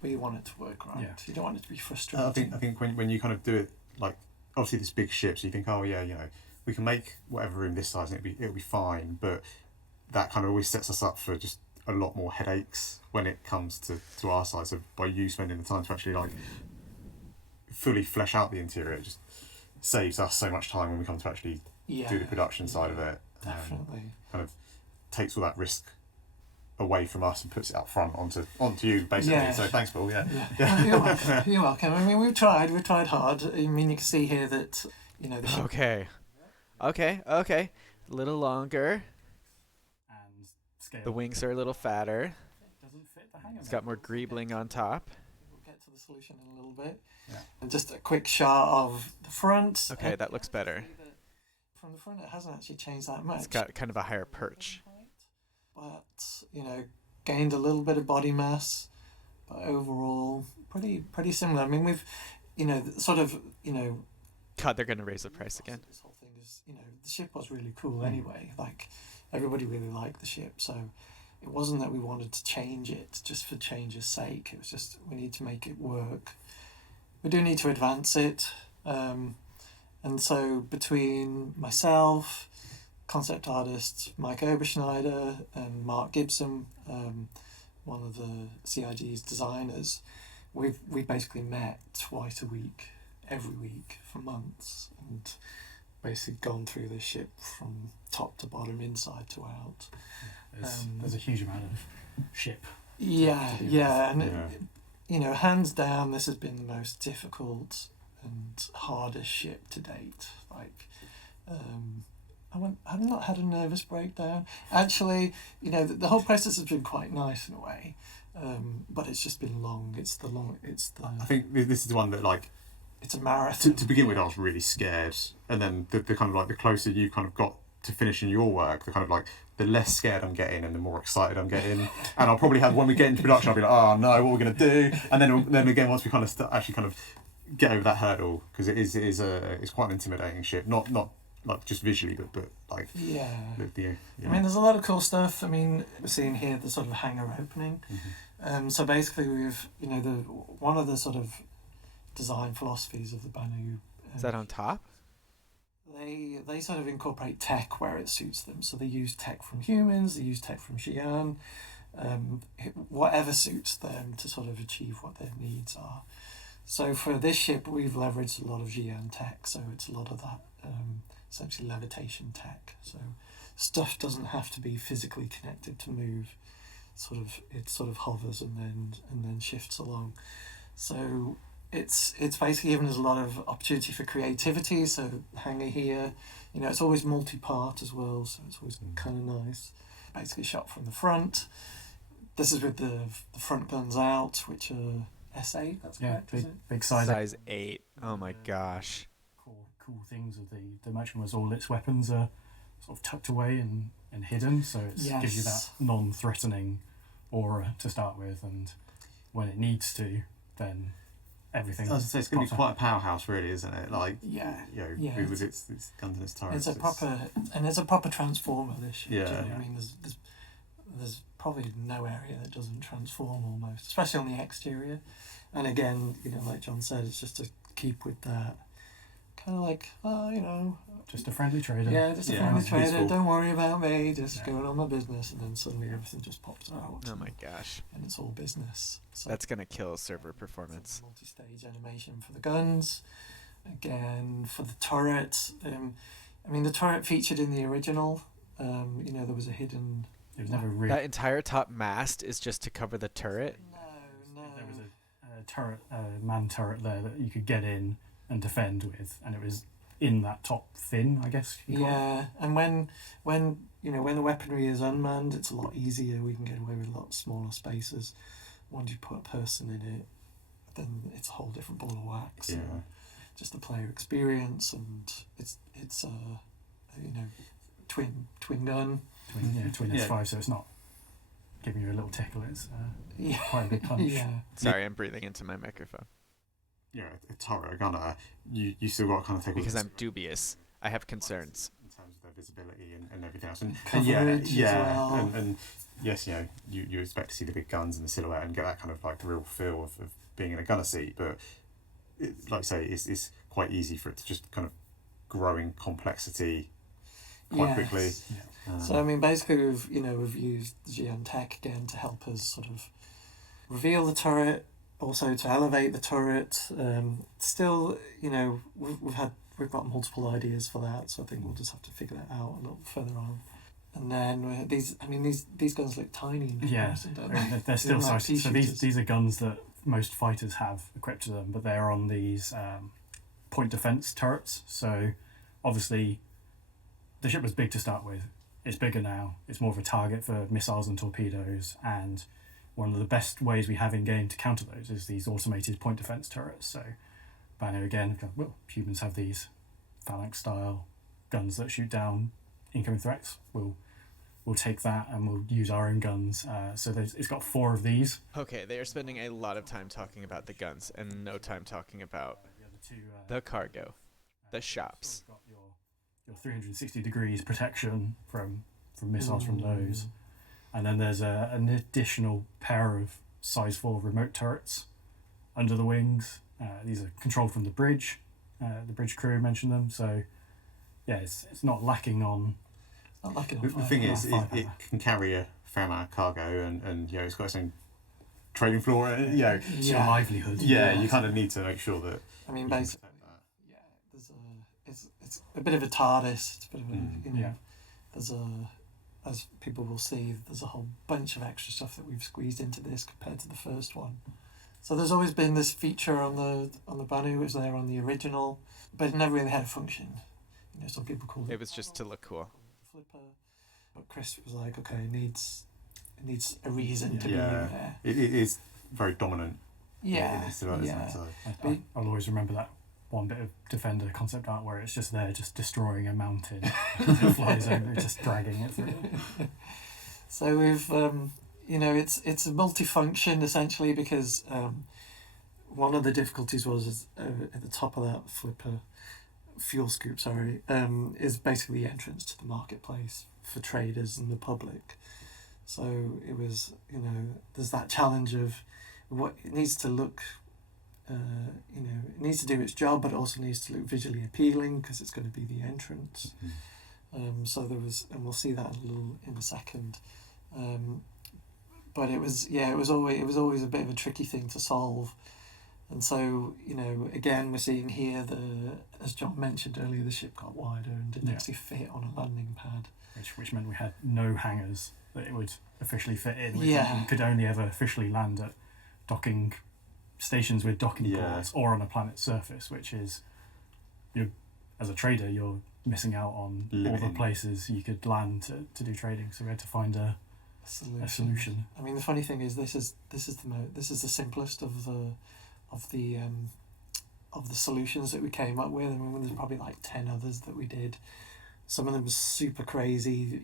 but you want it to work right. Yeah. You don't want it to be frustrating. I think when you kind of do it, like obviously this big ship, so you think, oh yeah, we can make whatever room this size and it'll be fine, but that kind of always sets us up for just a lot more headaches when it comes to our side. So by you spending the time to actually like fully flesh out the interior, it just saves us so much time when we come to actually do the production side of it. Definitely. Kind of takes all that risk away from us and puts it up front onto you, basically. Yeah. So thanks, Paul. Yeah. Well, you're welcome. You're welcome. I mean, we've tried hard. I mean, you can see here that, the ship Okay. A little longer. And scale. The wings are a little fatter. Doesn't fit the hanger. It's got more greebling on top. We'll get to the solution in a little bit. Yeah. And just a quick shot of the front. Okay, that looks better. From the front, it hasn't actually changed that much. It's got kind of a higher perch. But, gained a little bit of body mass. But overall, pretty similar. I mean, we've, God, they're going to raise the price again. This whole thing is, the ship was really cool anyway. Like, everybody really liked the ship. So it wasn't that we wanted to change it just for change's sake. It was just we need to make it work. We do need to advance it. And so between myself, concept artist Mike Oberschneider and Mark Gibson, one of the CIG's designers, we've basically met twice a week, every week for months, and basically gone through this ship from top to bottom, inside to out. There's a huge amount of ship. Yeah, and hands down, this has been the most difficult and hardest ship to date. Like, I've not had a nervous breakdown. Actually, the whole process has been quite nice in a way, but it's just been long. I think this is the one that, like, it's a marathon. To begin with, I was really scared, and then the kind of like the closer you kind of got to finishing your work, the kind of like the less scared I'm getting and the more excited I'm getting. And I'll probably have, when we get into production, I'll be like, oh no, what are we gonna do? And then again, once we kind of actually kind of get over that hurdle, because it's quite an intimidating ship, not like just visually, but like yeah. I mean, there's a lot of cool stuff. I mean, we're seeing here the sort of hangar opening. Mm-hmm. So basically, we've one of the sort of design philosophies of the Banu. Is that on top? They sort of incorporate tech where it suits them. So they use tech from humans, they use tech from Xi'an, whatever suits them to sort of achieve what their needs are. So for this ship, we've leveraged a lot of Xi'an tech. So it's a lot of that essentially levitation tech. So stuff doesn't have to be physically connected to move. It sort of hovers and then shifts along. So it's basically given us a lot of opportunity for creativity. So hangar here, it's always multi-part as well, so it's always kind of nice. Basically shot from the front. This is with the front guns out, which are S8. That's correct. Big size. Size 8. Oh my gosh. Cool things of the Merchant was all its weapons are sort of tucked away and hidden, so it gives you that non-threatening aura to start with, and when it needs to, then everything. I was say, it's going to be quite a powerhouse, really, isn't it? Like, with its guns and its turrets. It's a proper transformer. This ship. Yeah. I mean, there's probably no area that doesn't transform almost, especially on the exterior. And again, like John said, it's just to keep with that kind of like, just a friendly trader. Yeah, just a friendly trader. Peaceful. Don't worry about me. Just going on my business, and then suddenly everything just pops out. Oh my gosh. And it's all business. So That's going to kill server performance. Multi-stage animation for the guns. Again, for the turret. The turret featured in the original. There was a hidden. It was never really. That entire top mast is just to cover the turret? No. There was a turret, man turret there that you could get in and defend with, and it was in that top fin, I guess. And when the weaponry is unmanned, it's a lot easier. We can get away with a lot smaller spaces. Once you put a person in it, then it's a whole different ball of wax. Yeah. Just the player experience, and it's twin gun. Twin S5, so it's not giving you a little tickle. It's quite a big punch. Yeah. Sorry, I'm breathing into my microphone. A turret, a gunner, you still got to kind of take Because I'm dubious. I have concerns. in terms of their visibility and everything else. And Coverage as well. and yes, you expect to see the big guns and the silhouette and get that kind of like the real feel of being in a gunner seat, but like I say, it's quite easy for it to just kind of grow in complexity quite quickly. Yeah. So basically we've used Xi'an tech again to help us sort of reveal the turret, also to elevate the turret. Still, we've we've got multiple ideas for that, so I think we'll just have to figure that out a little further on. And then these guns look tiny in comparison, don't they? They're still like so these are guns that most fighters have equipped to them, but they're on these point defense turrets. So obviously the ship was big to start with. It's bigger now. It's more of a target for missiles and torpedoes, and one of the best ways we have in game to counter those is these automated point defense turrets. So Banu again, well, humans have these phalanx style guns that shoot down incoming threats. We'll take that and we'll use our own guns. So it's got 4 of these. Okay, they are spending a lot of time talking about the guns and no time talking about The other two, the cargo, the shops. You've got your 360 degrees protection from missiles from those. And then there's an additional pair of size 4 remote turrets under the wings. These are controlled from the bridge. The bridge crew mentioned them. So yeah, it's not lacking on. The thing is, it can carry a fair amount of cargo, and it's got its own trading floor. It's your livelihood. Yeah, you kind of need to make sure that. I mean, basically, it's a bit of a TARDIS. It's a bit of a, there's as people will see, there's a whole bunch of extra stuff that we've squeezed into this compared to the first one. So there's always been this feature on the Banu, it was there on the original, but it never really had a function. Some people call it. It was just to look cool. Flipper, but Chris was like, okay, it needs a reason to be in there. It is very dominant. Yeah, in its development, so. I'll always remember that one bit of Defender concept art where it's just there, just destroying a mountain. It flies over, just dragging it through. So we've, it's a multifunction essentially, because one of the difficulties was at the top of that fuel scoop, is basically the entrance to the marketplace for traders and the public. So it was, there's that challenge of what it needs to look. It needs to do its job, but it also needs to look visually appealing because it's going to be the entrance. So there was, and we'll see that in a second. But it was always a bit of a tricky thing to solve. And so, again, we're seeing here as John mentioned earlier, the ship got wider and didn't actually fit on a landing pad. Which meant we had no hangars that it would officially fit in. We could only ever officially land at docking stations with docking ports or on a planet's surface, which is, as a trader, you're missing out on all the places you could land to do trading. So we had to find a solution. I mean, the funny thing is, this is the simplest of the solutions that we came up with. I mean, there's probably like 10 others that we did. Some of them were super crazy,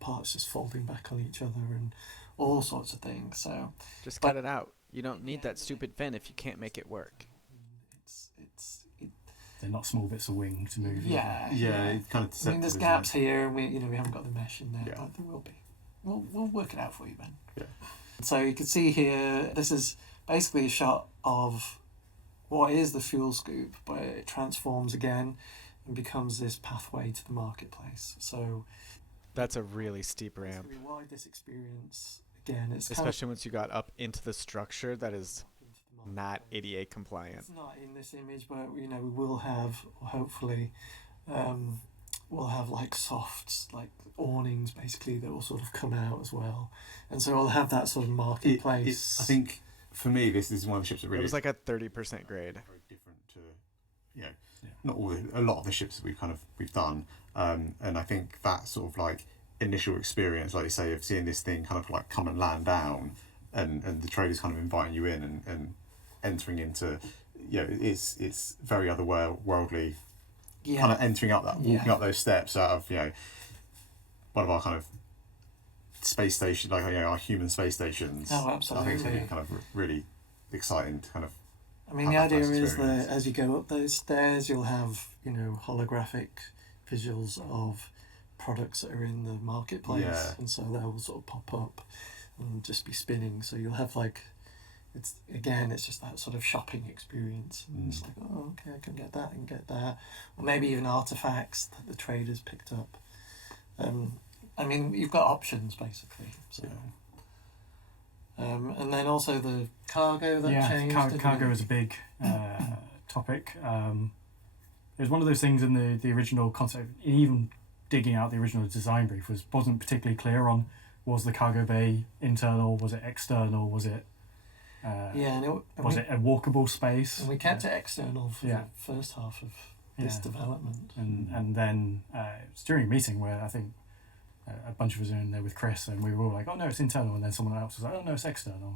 parts just folding back on each other and all sorts of things. So just cut it out. You don't need that stupid fin if you can't make it work. They're not small bits of wing to move. It kind of. I mean, there's gaps here, and we haven't got the mesh in there, but there will be. We'll work it out for you, Ben. Yeah. So you can see here, this is basically a shot of what is the fuel scoop, but it transforms again and becomes this pathway to the marketplace. So that's a really steep ramp. Really wide this experience again. It's especially once you got up into the structure that is not ADA compliant. It's not in this image, but we will have, hopefully, we'll have like softs, like awnings basically, that will sort of come out as well, and so we'll have that sort of marketplace. I think for me, this is one of the ships that really. It was like a 30% grade. Very different to, not a lot of the ships that we've done, and I think that sort of like initial experience, like you say, of seeing this thing kind of like come and land down, and the traders kind of inviting you in and entering into, it's very otherworldly. Kind of entering up that, walking up those steps out of one of our kind of space station, like our human space stations. Oh, absolutely. I think it's going to be kind of really exciting to kind of. I mean, the idea is that as you go up those stairs, you'll have holographic visuals of products that are in the marketplace, and so they'll sort of pop up and just be spinning. So you'll have it's just that sort of shopping experience. It's like, oh, okay, I can get that and get that, or maybe even artifacts that the traders picked up. I mean, you've got options basically. So, and then also the cargo that changed. Cargo is a big topic. it was one of those things in the original concept, even digging out the original design brief wasn't particularly clear on, was the cargo bay internal, was it external, was it was it a walkable space? And we kept it external for Yeah. the first half of this development. And then it was during a meeting where I think a bunch of us were in there with Chris, and we were all like, oh no, it's internal, and then someone else was like, oh no, it's external,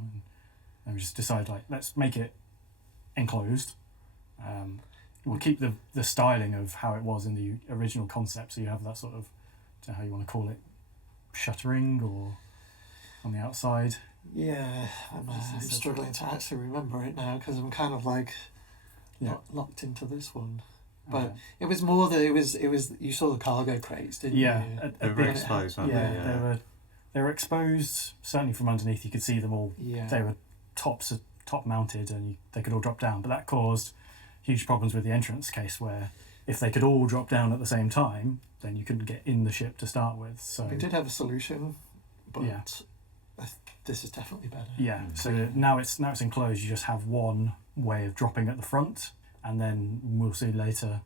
and we just decided, like, let's make it enclosed. We'll keep the styling of how it was in the original concept, so you have that sort of, I don't know how you want to call it, shuttering or on the outside. Yeah, I'm struggling to actually remember it now because I'm kind of like locked into this one. But it was more that it was you saw the cargo crates, didn't you? They were exposed, weren't they? They were exposed, certainly from underneath. You could see them all. Yeah. They were top mounted, and they could all drop down. But that caused huge problems with the entrance case, where if they could all drop down at the same time, then you couldn't get in the ship to start with. So we did have a solution, but this is definitely better. Yeah. So now it's enclosed. You just have one way of dropping at the front, and then we'll see later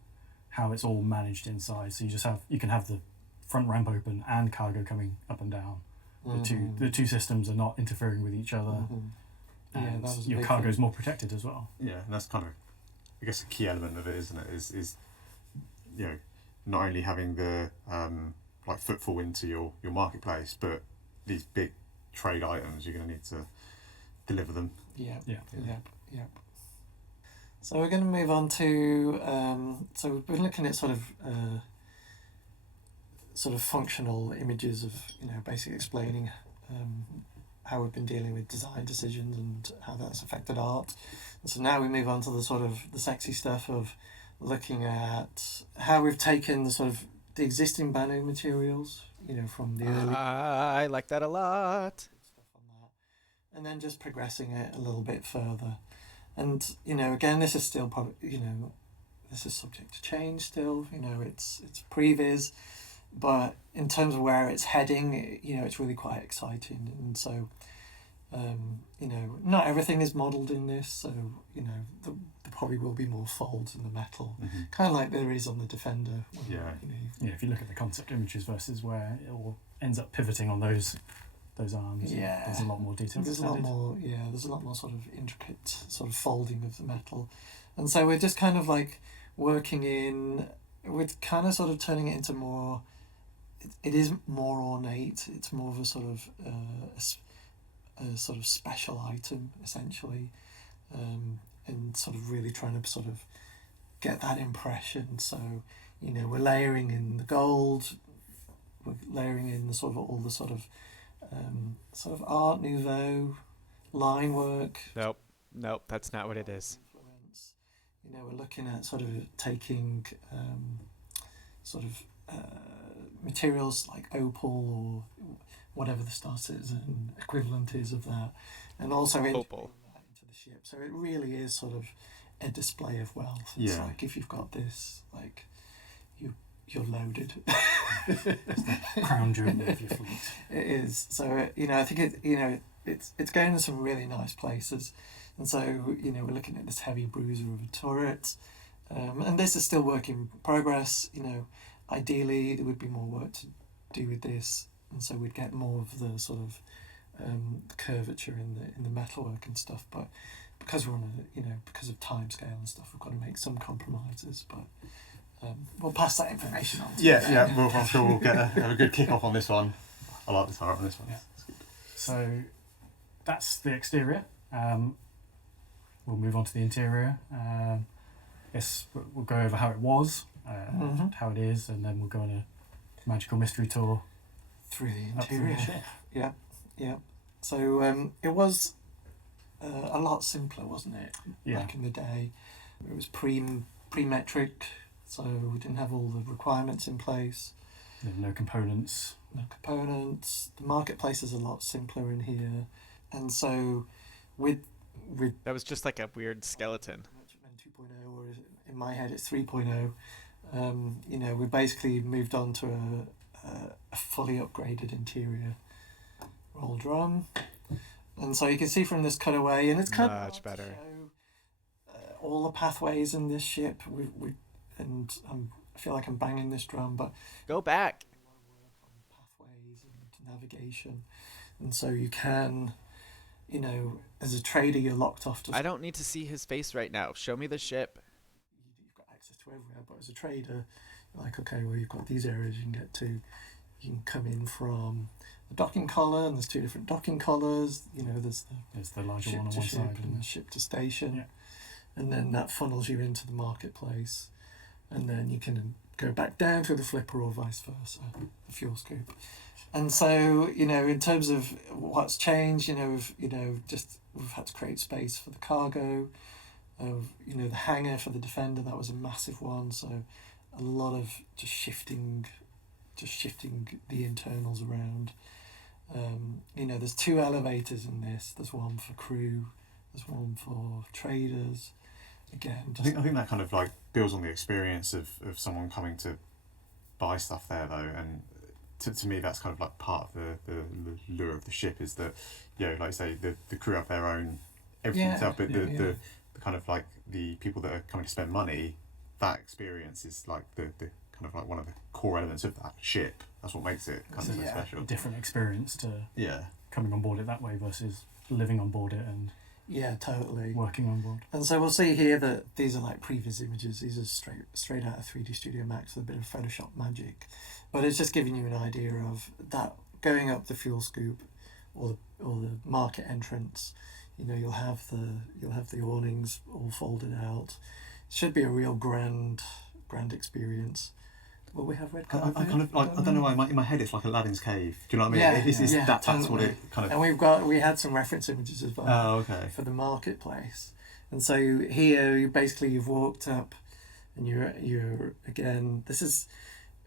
how it's all managed inside. So you can have the front ramp open and cargo coming up and down. The two systems are not interfering with each other. And that was your cargo is more protected as well. Yeah, and that's kind of, I guess, a key element of it, isn't it? Is not only having the like footfall into your marketplace, but these big trade items, you're going to need to deliver them. Yeah. So we're going to move on to so we've been looking at sort of functional images of, basically explaining how we've been dealing with design decisions and how that's affected art. And so now we move on to the sort of the sexy stuff of looking at how we've taken the existing Banu materials, from the early I like that a lot. stuff on that, and then just progressing it a little bit further. And again, this is still probably this is subject to change still. It's previs, but in terms of where it's heading, it's really quite exciting. And so not everything is modelled in this, so there probably will be more folds in the metal, kind of like there is on the Defender. If you look at the concept images versus where it all ends up pivoting on those arms, there's a lot more detail. There's a lot more sort of intricate sort of folding of the metal, and so we're just kind of like working in, we're kind of sort of turning it into more. It is more ornate. It's more of a sort of a sort of special item essentially, and sort of really trying to sort of get that impression. So we're layering in the gold, we're layering in the sort of all the sort of Art Nouveau line work. Nope, that's not what it is. Influence. We're looking at sort of taking materials like opal or whatever the Star Citizen equivalent is of that, and also Opal that into the ship. So it really is sort of a display of wealth. It's like if you've got this, like you're loaded. Crown jewel of your fleet. It is. So I think it's going to some really nice places, and so we're looking at this heavy bruiser of a turret, and this is still work in progress. Ideally there would be more work to do with this, and so we'd get more of the sort of curvature in the metalwork and stuff. But because we're on because of time scale and stuff, we've got to make some compromises. But we'll pass that information on to you. Well, I'm sure we'll have a good kick-off on this one. I like the art on this one. Yeah. So that's the exterior. We'll move on to the interior. Yes, we'll go over how it was, how it is, and then we'll go on a magical mystery tour through the up through interior. the ship. Yeah. So it was a lot simpler, wasn't it? Yeah. Back in the day, it was pre-metric, so we didn't have all the requirements in place. No components. The marketplace is a lot simpler in here, and so with That was just like a weird skeleton. 2.0, or in my head it's 3.0. We basically moved on to a fully upgraded interior roll drum, and so you can see from this cutaway, and it's kind of Much better. all the pathways in this ship. We and I feel like I'm banging this drum, but Go back. pathways and navigation, and so you can, as a trader, you're locked off to. I don't need to see his face right now. Show me the ship. You've got access to everywhere, but as a trader, you're like, okay, well, you've got these areas you can get to. You can come in from the docking collar, and there's 2 different docking collars. There's the larger ship one on to one ship side and and ship to station, Yeah. and then that funnels you into the marketplace, and then you can go back down through the flipper or vice versa, the fuel scoop. And so, in terms of what's changed, we've had to create space for the cargo. The hangar for the Defender, that was a massive one. So a lot of just shifting the internals around. There's 2 elevators in this. There's one for crew. There's one for traders. Again, I think that kind of like builds on the experience of someone coming to buy stuff there though, and to me that's kind of like part of the lure of the ship is that, like you say, the crew have their own everything itself, but the kind of like the people that are coming to spend money, that experience is like the kind of like one of the core elements of that ship. That's what makes it kind of so special. a different experience to Yeah. coming on board it that way versus living on board it and Yeah, totally. working on board. And so we'll see here that these are like previs images. These are straight out of 3D Studio Max with a bit of Photoshop magic. But it's just giving you an idea of that going up the fuel scoop or the market entrance. You'll have the awnings all folded out. It should be a real grand experience. Will we have red carpet? I kind of like, I don't know why in my head it's like Aladdin's cave. Do you know what I mean? Yeah, That's what totally. it kind of. And we had some reference images as well. Oh, okay. For the marketplace. And so here you've walked up and you're again, this is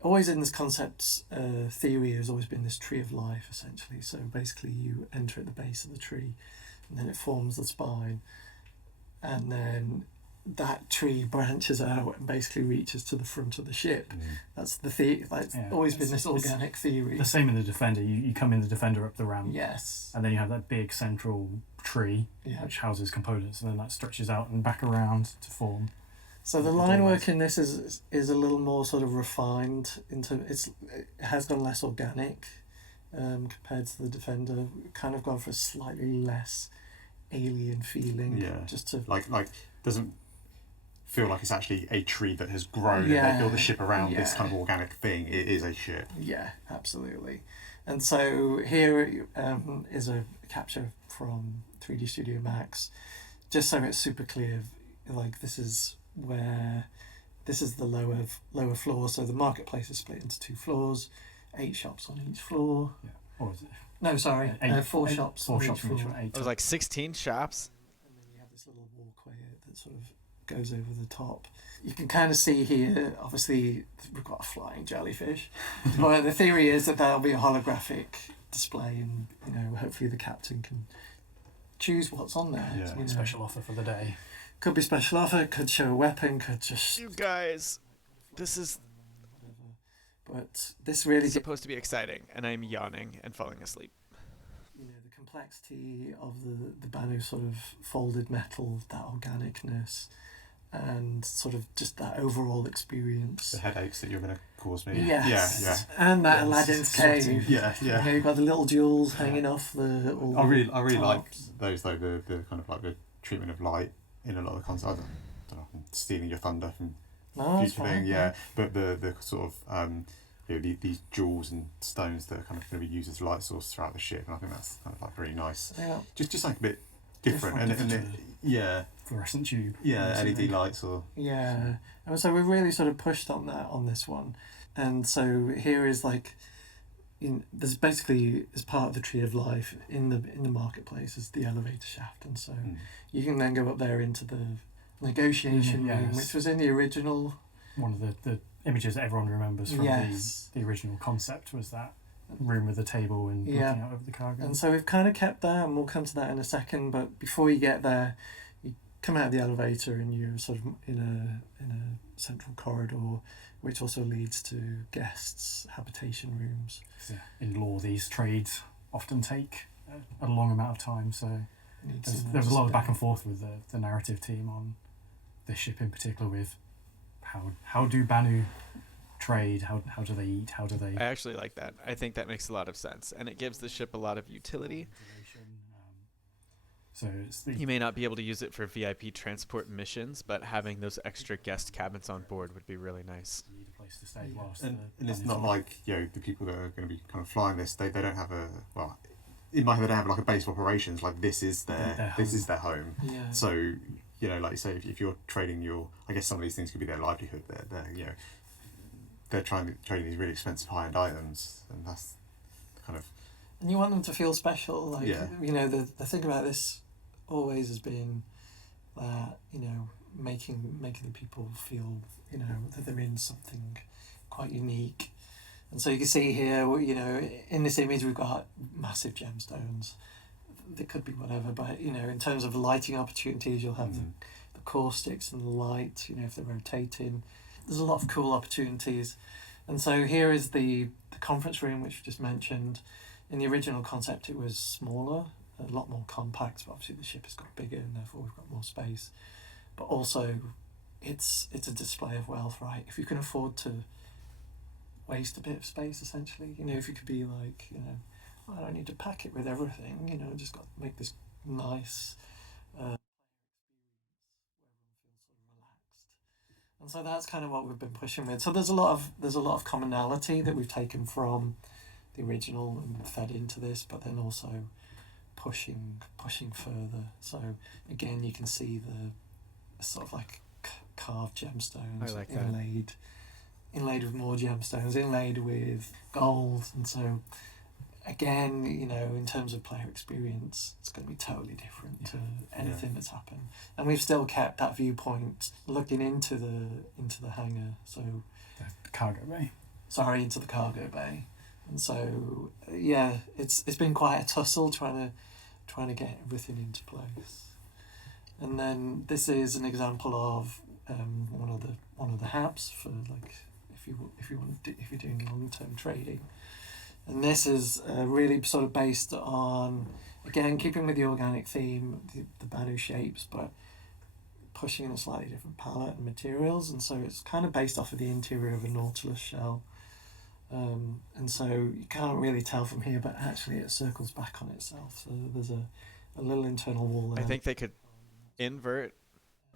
always in this concept theory has always been this tree of life essentially. So basically you enter at the base of the tree and then it forms the spine, and then that tree branches out and basically reaches to the front of the ship. That's the theory. That's always been this organic theory. The same in the Defender. You come in the Defender up the ramp. Yes. And then you have that big central tree which houses components, and then that stretches out and back around to form. So the line work in this is a little more sort of refined it has gone less organic compared to the Defender. We've kind of gone for a slightly less alien feeling. Yeah. Just to like doesn't feel like it's actually a tree that has grown and they build the ship around this kind of organic thing. It is a ship. Yeah, absolutely. And so here is a capture from 3D Studio Max, just so it's super clear. Like this is the lower floor. So the marketplace is split into 2 floors, 8 shops on each floor. Yeah. Or is it? No, sorry, 4 shops. Four on shops each on each floor. one. 8. It was like 16 shops. And then you have this little walkway that sort of goes over the top. You can kind of see here, obviously, we've got a flying jellyfish. But the theory is that there'll be a holographic display, and hopefully the captain can choose what's on there. Yeah. Special offer for the day. Could be special offer, could show a weapon, could just. You guys, this is But this really supposed to be exciting, and I'm yawning and falling asleep. the complexity of the Banu sort of folded metal, that organicness, and sort of just that overall experience. The headaches that you're going to cause me. Yes. Yeah. And that Aladdin's cave. Yeah. You've got the little jewels hanging off the. I really like those though. The kind of like the treatment of light in a lot of the concepts. I don't know. I'm stealing your thunder from future thing. Yeah. But the sort of these jewels and stones that are kind of going to be used as light source throughout the ship, and I think that's kind of like really nice. Yeah. Just like a bit different. Fluorescent tube. Yeah, LED lights or. Yeah, and so we've really sort of pushed on that on this one, and so here is like, there's basically as part of the tree of life in the marketplace is the elevator shaft, and so you can then go up there into the negotiation room, which was in the original. One of the images that everyone remembers from the original concept was that room with the table and looking out over the cargo. And so we've kind of kept that, and we'll come to that in a second. But before you get there, you come out of the elevator and you're sort of in a central corridor, which also leads to guests' habitation rooms. In law, these trades often take a long amount of time, so there was a lot of back and forth with the narrative team on this ship in particular, with how do Banu trade? How do they eat? How do they? I actually like that. I think that makes a lot of sense, and it gives the ship a lot of utility. So it's You may not be able to use it for VIP transport missions, but having those extra guest cabins on board would be really nice. you need a place to stay whilst And the it's Banu's not on. like, the people that are going to be kind of flying this, they don't have in my head they don't have like a base of operations. Like this is their home. Yeah. So, like you say, if you're trading I guess some of these things could be their livelihood. They're trading these really expensive high-end items, and that's kind of. And you want them to feel special. Like, Yeah. The thing about this always has been that, making the people feel, that they're in something quite unique. And so you can see here, in this image we've got massive gemstones. They could be whatever, but, in terms of lighting opportunities, you'll have the core sticks and the light, if they're rotating. There's a lot of cool opportunities. And so here is the conference room, which we just mentioned. In the original concept, it was smaller, a lot more compact, but obviously the ship has got bigger and therefore we've got more space. But also, it's a display of wealth, right? If you can afford to waste a bit of space, essentially, if you could be like, I don't need to pack it with everything, I just got to make this nice and so that's kind of what we've been pushing with. So there's a lot of commonality that we've taken from the original and fed into this, but then also pushing further. So again, you can see the sort of like carved gemstones. I like that. Inlaid with more gemstones, inlaid with gold, and so again, in terms of player experience, it's going to be totally different to anything that's happened. And we've still kept that viewpoint looking into the hangar, so The cargo bay. into the cargo bay. And so it's been quite a tussle trying to get everything into place. And then this is an example of one of the hubs for like if you're doing long-term trading. And this is really sort of based on, again, keeping with the organic theme, the Banu shapes, but pushing in a slightly different palette and materials. And so it's kind of based off of the interior of a Nautilus shell. And so you can't really tell from here, but actually it circles back on itself. So there's a little internal wall there. I think they could invert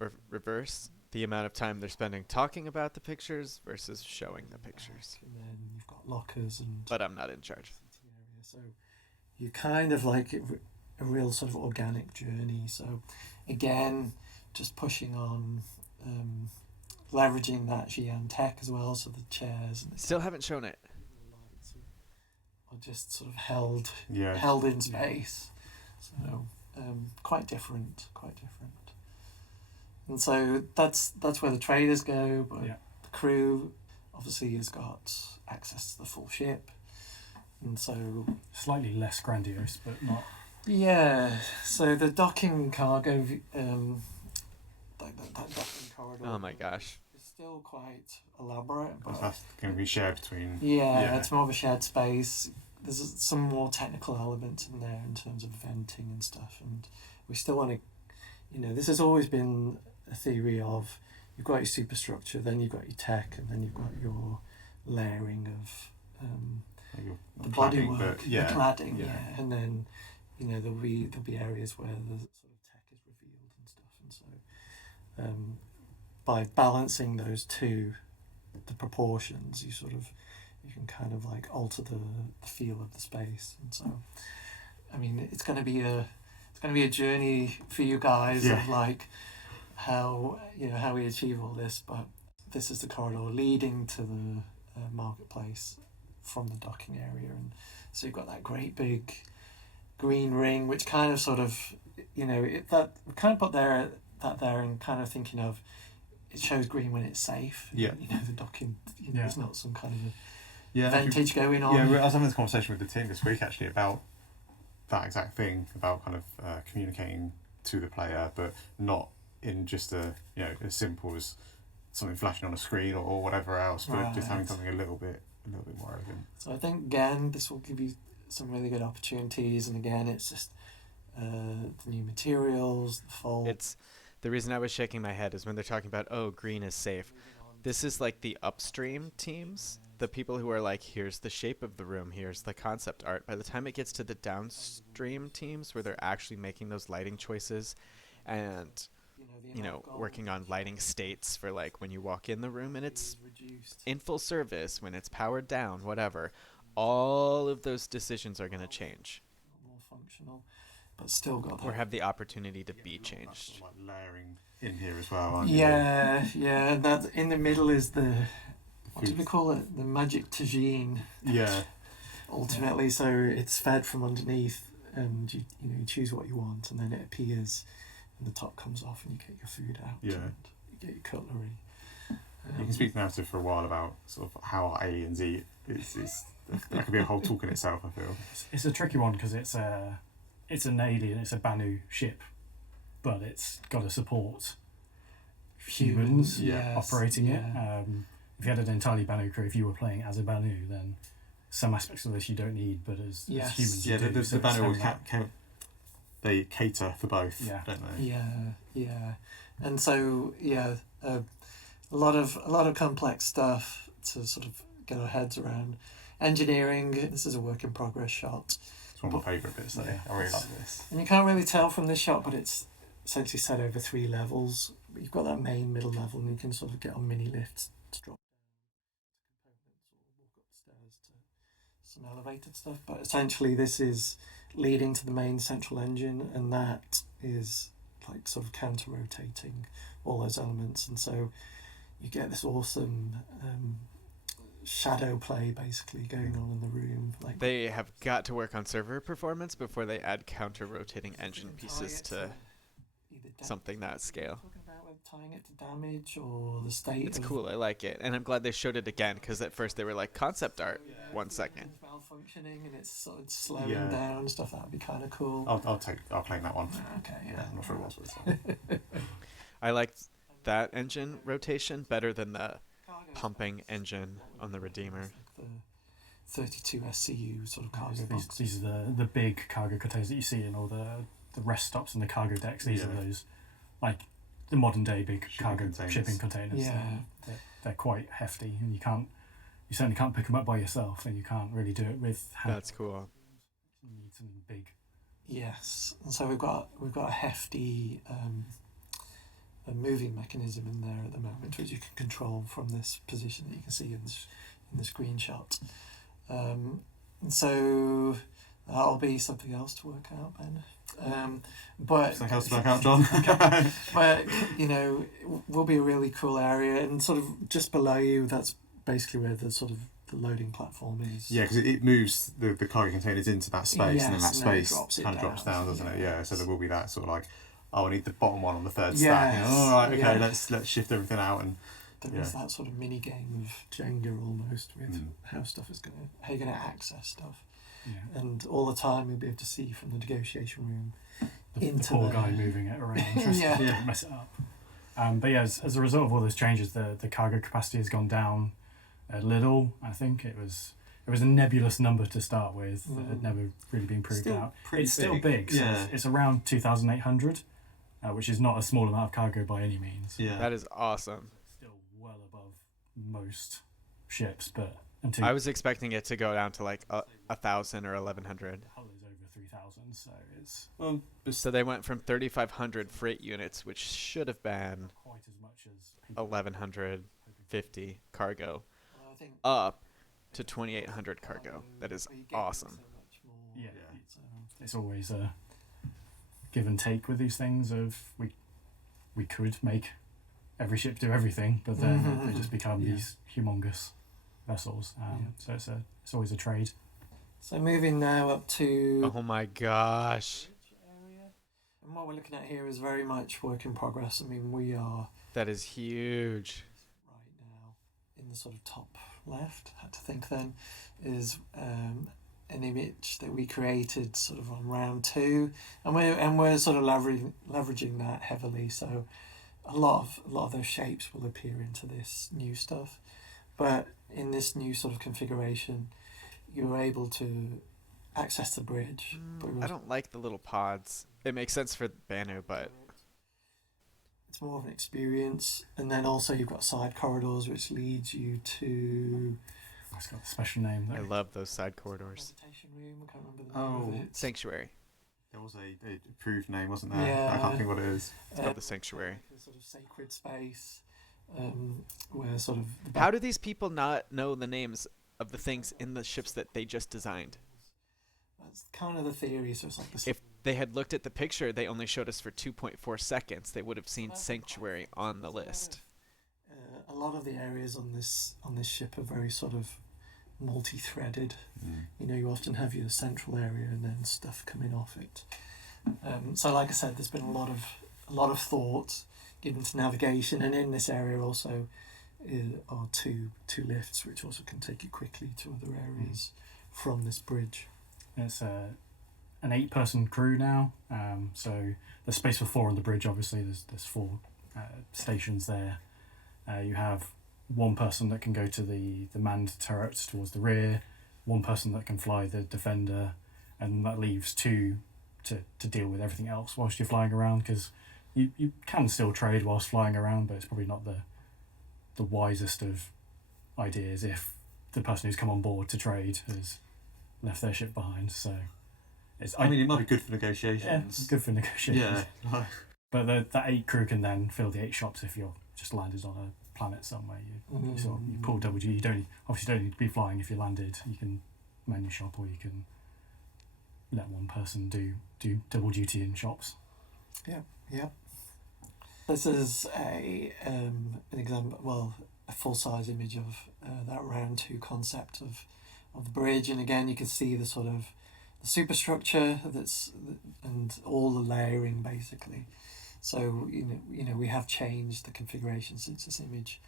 or reverse the amount of time they're spending talking about the pictures versus showing the pictures. And then you've got lockers and... But I'm not in charge. So you kind of like a real sort of organic journey. So again, just pushing on, leveraging that Xi'an tech as well. So the chairs and Still haven't shown it. are just sort of held Yeah. in space. So quite different. And so that's where the traders go, but the crew obviously has got access to the full ship. And so Slightly less grandiose, but not. yeah, so the docking cargo, that docking corridor. Oh my gosh. It's still quite elaborate, but That's going to be shared between. yeah, it's more of a shared space. There's some more technical elements in there in terms of venting and stuff, and we still want to, this has always been a theory of you've got your superstructure, then you've got your tech, and then you've got your layering of the bodywork, the cladding, and then there'll be areas where the sort of tech is revealed and stuff, and so by balancing those two, the proportions, you can kind of like alter the feel of the space. And so I mean it's going to be a journey for you guys of like how we achieve all this, but this is the corridor leading to the marketplace from the docking area. And so you've got that great big green ring, which kind of sort of that we kind of put that there and kind of thinking of it shows green when it's safe. The docking, there's not some kind of vintage going on. Yeah, I was having this conversation with the team this week actually about that exact thing, about kind of communicating to the player, but not in just as simple as something flashing on a screen or whatever else, but just having something a little bit more elegant. So I think again this will give you some really good opportunities, and again it's just the new materials, the fold. It's the reason I was shaking my head is when they're talking about green is safe. This is like the upstream teams, the people who are like, here's the shape of the room, here's the concept art. By the time it gets to the downstream teams where they're actually making those lighting choices and working on lighting states for like when you walk in the room and it's in full service, when it's powered down, whatever, all of those decisions are going to change. More functional, but still got that. Or have the opportunity to be changed. Like layering in here as well, aren't you? Yeah, and that in the middle is what do we call it? The magic tagine. Yeah. Ultimately, so it's fed from underneath, and you choose what you want, and then it appears, and the top comes off, and you get your food out. Yeah. And you get your cutlery. You can speak narrative for a while about sort of how aliens eat. That could be a whole talk in itself, I feel. It's a tricky one because it's an alien, it's a Banu ship, but it's got to support humans operating it. If you had an entirely Banu crew, if you were playing as a Banu, then some aspects of this you don't need, but as humans you do. The Banu will they cater for both, don't they? Yeah. And so, a lot of complex stuff to sort of get our heads around. Engineering, this is a work in progress shot. It's one of my favourite bits, though. Yeah. I really like this. And you can't really tell from this shot, but it's essentially set over 3 levels. But you've got that main middle level, and you can sort of get on mini lifts to drop down components or walk upstairs to some elevated stuff. But essentially, this is leading to the main central engine, and that is like sort of counter-rotating all those elements. And so you get this awesome shadow play basically going on in the room. Like they have got to work on server performance before they add counter-rotating engine pieces to something that scale. Talking about tying it to damage or the state. It's cool. I like it, and I'm glad they showed it again because at first they were like concept art. 1 second. It's malfunctioning and it's sort of slowing down and stuff. That would be kind of cool. I'll claim that one. Okay, yeah. I'm not sure it was, but it's I liked that engine rotation better than the pumping engine on the Redeemer. The 32 SCU sort of cargo boxes. These are the big cargo containers that you see in all the rest stops and the cargo decks. These are those, like the modern day big shipping containers. Yeah. They're quite hefty, and you certainly can't pick them up by yourself, and you can't really do it with hand. That's cool. You need something big. Yes, and so we've got a hefty a moving mechanism in there at the moment, which you can control from this position that you can see in the screenshot. And so that'll be something else to work out, Ben. But something else to work out, John. But will be a really cool area, and sort of just below you, that's basically where the sort of the loading platform is. Yeah, because it moves the cargo containers into that space, and then that space kind of drops down, doesn't it? Yeah, so there will be that sort of like, I need the bottom one on the third stack. All right, okay, let's shift everything out, and there is that sort of mini game of Jenga almost with how you're gonna access stuff, and all the time you'll be able to see from the negotiation room the poor guy moving it around, to mess it up. But as a result of all those changes, the cargo capacity has gone down a little. I think it was a nebulous number to start with that had never really been proved out. It's still big. So it's around 2,800, which is not a small amount of cargo by any means. Yeah, that is awesome. Still well above most ships, but I was expecting it to go down to like 1,000 or 1,100. Hull is over 3,000, so it's so they went from 3,500 freight units, which should have been quite as much as 1,150 cargo, up to 2,800 cargo. That is awesome. Yeah, it's always a give and take with these things. Of we could make every ship do everything, but then they just become these humongous vessels. So it's always a trade. So moving now up to oh my gosh. And what we're looking at here is very much work in progress. I mean, we are that is huge. Right now, in the sort of top left, I had to think then, is an image that we created sort of on round 2, and we're sort of leveraging that heavily. So a lot of those shapes will appear into this new stuff, but in this new sort of configuration, you're able to access the bridge. I don't like the little pods. It makes sense for Banu, but it's more of an experience. And then also you've got side corridors which leads you to It's got a special name I though. love those side corridors. meditation room. I can't remember the name of it. Sanctuary. There was a approved name, wasn't there? Yeah. I can't think what it is. It's called the sanctuary. Like a sort of sacred space, where sort of How do these people not know the names of the things in the ships that they just designed? that's kind of the theory. So it's like the If they had looked at the picture, they only showed us for 2.4 seconds. They would have seen sanctuary on the list. a lot of the areas on this ship are very sort of multi-threaded. You know, you often have your central area and then stuff coming off it. So, like I said, there's been a lot of thought given to navigation, and in this area also are two lifts which also can take you quickly to other areas from this bridge. It's an 8-person crew now, so there's space for 4 on the bridge. Obviously, there's 4 stations there. You have 1 person that can go to the manned turrets towards the rear, 1 person that can fly the defender, and that leaves 2 to deal with everything else whilst you're flying around, because you can still trade whilst flying around, but it's probably not the wisest of ideas if the person who's come on board to trade has left their ship behind. So I mean, it might be good for yeah, negotiations. it's good for negotiations. Yeah. But that 8 crew can then fill the 8 shops if you're just landed on a planet somewhere. You pull double duty. You don't need to be flying if you landed. You can man your shop, or you can let 1 person do double duty in shops. Yeah. This is an example, well, a full-size image of that round 2 concept of the bridge, and again you can see the sort of the superstructure and all the layering basically. So you know we have changed the configuration since this image,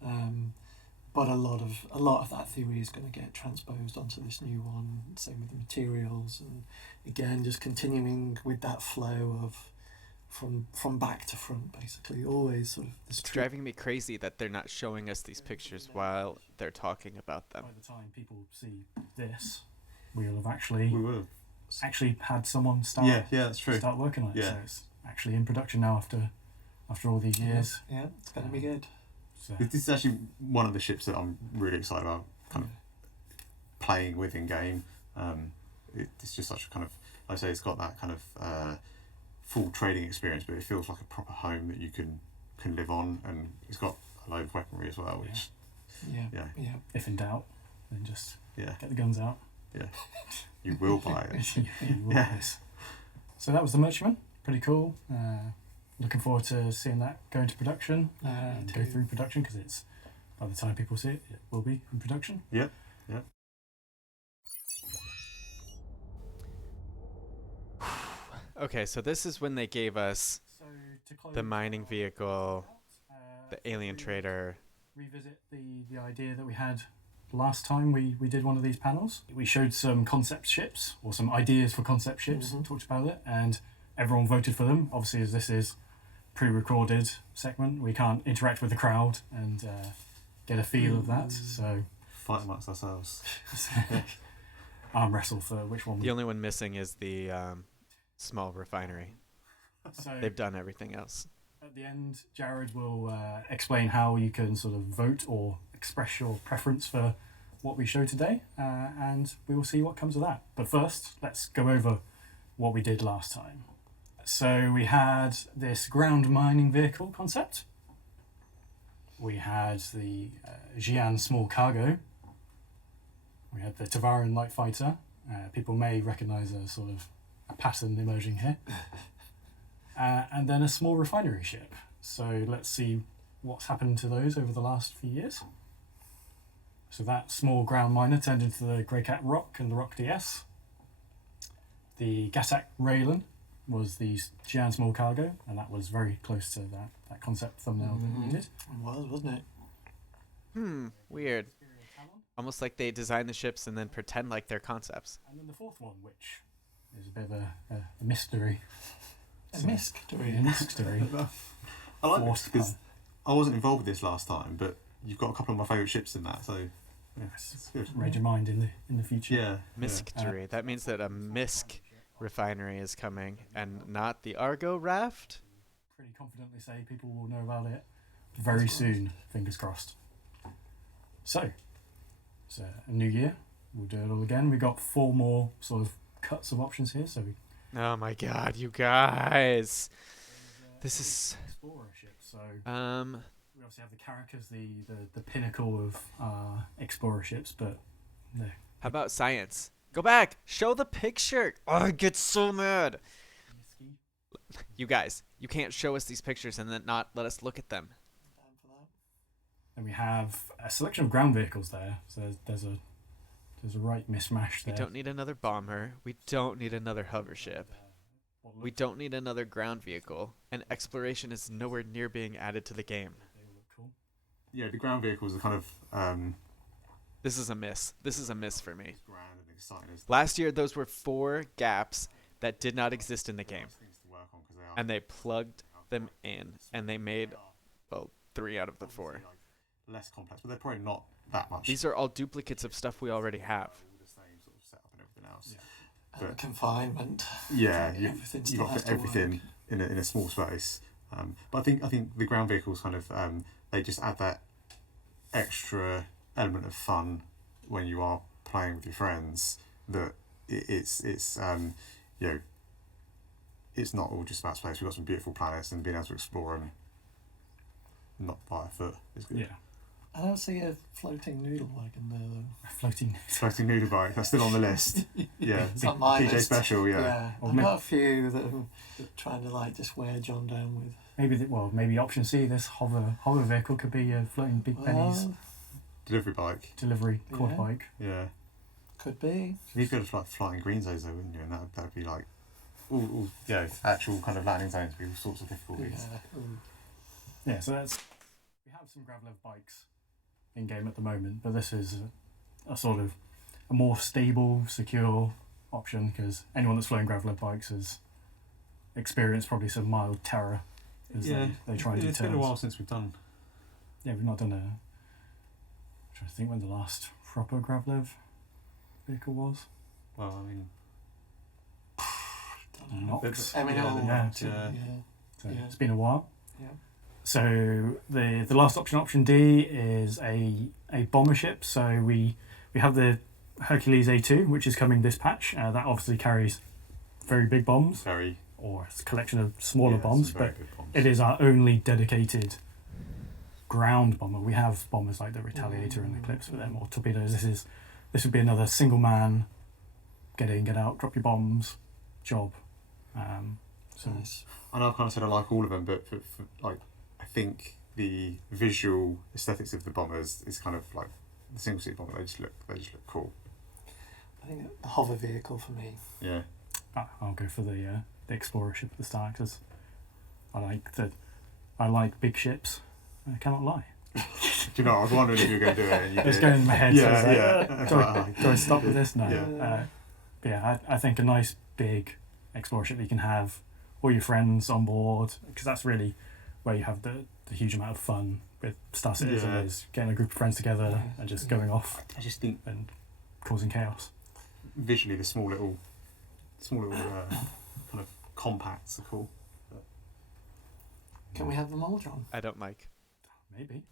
but a lot of that theory is going to get transposed onto this new one. Same with the materials, and again just continuing with that flow of from back to front, basically, always sort of this. It's driving me crazy that they're not showing us these pictures while they're talking about them. By the time people see this, we'll have actually We will. had someone start Yeah, that's true. start working on it. Yeah. So it's actually in production now after all these years. Yeah, it's going to be good. So This is actually one of the ships that I'm really excited about kind of playing with in game. It's just such a kind of, like I say, it's got that kind of full trading experience, but it feels like a proper home that you can live on, and it's got a load of weaponry as well, which Yeah. if in doubt, then just yeah, get the guns out. you will buy it. You will Yeah. buy this. So that was the Merchantman. Pretty cool. Looking forward to seeing that go into production and go too. through production, because it's, by the time people see it, it will be in production. Yeah. Okay, so this is when they gave us So to close the mining out, vehicle, uh, the alien we trader. revisit the idea that we had last time we did one of these panels. We showed some concept ships, or some ideas for concept ships, talked about it, and everyone voted for them. Obviously, as this is pre-recorded segment, we can't interact with the crowd and get a feel of that. So Fight amongst ourselves. arm wrestle for which one. The only one missing is the small refinery. So They've done everything else. at the end, Jared will explain how you can sort of vote or express your preference for what we show today, and we will see what comes of that. But first, let's go over what we did last time. So we had this ground mining vehicle concept. We had the Xi'an small cargo. We had the Tavaran light fighter. People may recognise a sort of a pattern emerging here. And then a small refinery ship. So let's see what's happened to those over the last few years. So that small ground miner turned into the Greycat Rock and the Rock DS. The Gatak Raylan was the Xi'an small cargo, and that was very close to that concept thumbnail that we did. It was, wasn't it? Weird. Almost like they design the ships and then pretend like they're concepts. And then the 4th one, which is a bit of a mystery. A mystery. A mystery. I like Forced this because pun. I wasn't involved with this last time, but you've got a couple of my favourite ships in that, so yeah, it's good. Read your mind in the future. Yeah. Mystery. That means that a MISC refinery is coming and not the Argo raft? pretty confidently say people will know about it very soon. Fingers crossed. So, it's a new year. We'll do it all again. We got 4 more sort of cuts of options here. So, Oh my god, you guys! This is explorer ship. So, um. we obviously have the Carrack as the pinnacle of explorer ships, but no. How about science? Go back. Show the picture. Oh, I get so mad. You guys, you can't show us these pictures and then not let us look at them. Time for that. And we have a selection of ground vehicles there. So there's a right mismatch We there. don't need another bomber. We don't need another hover ship. We don't need another ground vehicle. And exploration is nowhere near being added to the game. They all look cool. Yeah, the ground vehicles are kind of This is a miss. This is a miss for me. grand and exciting. Last year, those were 4 gaps that did not exist in the game. Things to work on 'cause they are And they plugged them in. And they made, well, 3 out of the 4. obviously, like, less complex, but they're probably not that much. These are all duplicates of stuff we already have. all the same sort of setup and everything else. Yeah. And But- confinement. Yeah, Everything you still got has to to fit everything in a small space. But I think the ground vehicles kind of they just add that extra element of fun when you are playing with your friends. That it's you know, it's not all just about space. We've got some beautiful planets and being able to explore them not by a foot is good. Yeah. I don't see a floating noodle wagon there though. A floating. Floating noodle bike, that's still on the list. Yeah, It's on my PJ list. special, yeah. Or I've maybe- got a few that I'm trying to like just wear John down with. Maybe option C. This hover vehicle could be a floating Big Benny's Well, Delivery bike, delivery quad Yeah. bike. yeah. could be. You'd go to like flying green zones though, wouldn't you? And that'd be like, all actual kind of landing zones with all sorts of difficulties. Yeah. Ooh. Yeah. So we have some Gravlev bikes in game at the moment, but this is a sort of a more stable, secure option because anyone that's flying Gravlev bikes has experienced probably some mild terror as they try and do It's been a turns. while since we've done. Yeah, we've not done I'm trying to think when the last proper Gravlev vehicle was. Well, I mean, Don't know. Nox. I mean, Yeah, all yeah. too, yeah. So Yeah. it's been a while. Yeah. So the last option D, is a bomber ship. So we have the Hercules A2, which is coming this patch. That obviously carries very big bombs, very or it's a collection of smaller yeah, bombs, some very but good bombs. it is our only dedicated ground bomber. We have bombers like the Retaliator and the Eclipse, but they're more torpedoes. This would be another single man, get in, get out, drop your bombs, job. So Nice. I know I've kind of said I like all of them, but for like, I think the visual aesthetics of the bombers is kind of like the single seat bomber. They just look cool. I think the hover vehicle for me. Yeah. I'll go for the Explorer ship at the start because I like big ships. I cannot lie. Do you know? I was wondering if you were going to do it. And you It's did. going in my head. Yeah, so it's yeah. do I stop with this? No. Yeah. But yeah, I think a nice big Explorer ship that you can have all your friends on board because that's really where you have the huge amount of fun with Star Citizen Yeah. is getting a group of friends together Yeah. and just going off I just think and causing chaos. visually the small little kind of compacts are cool. Can we have them all, John? I don't like. Maybe.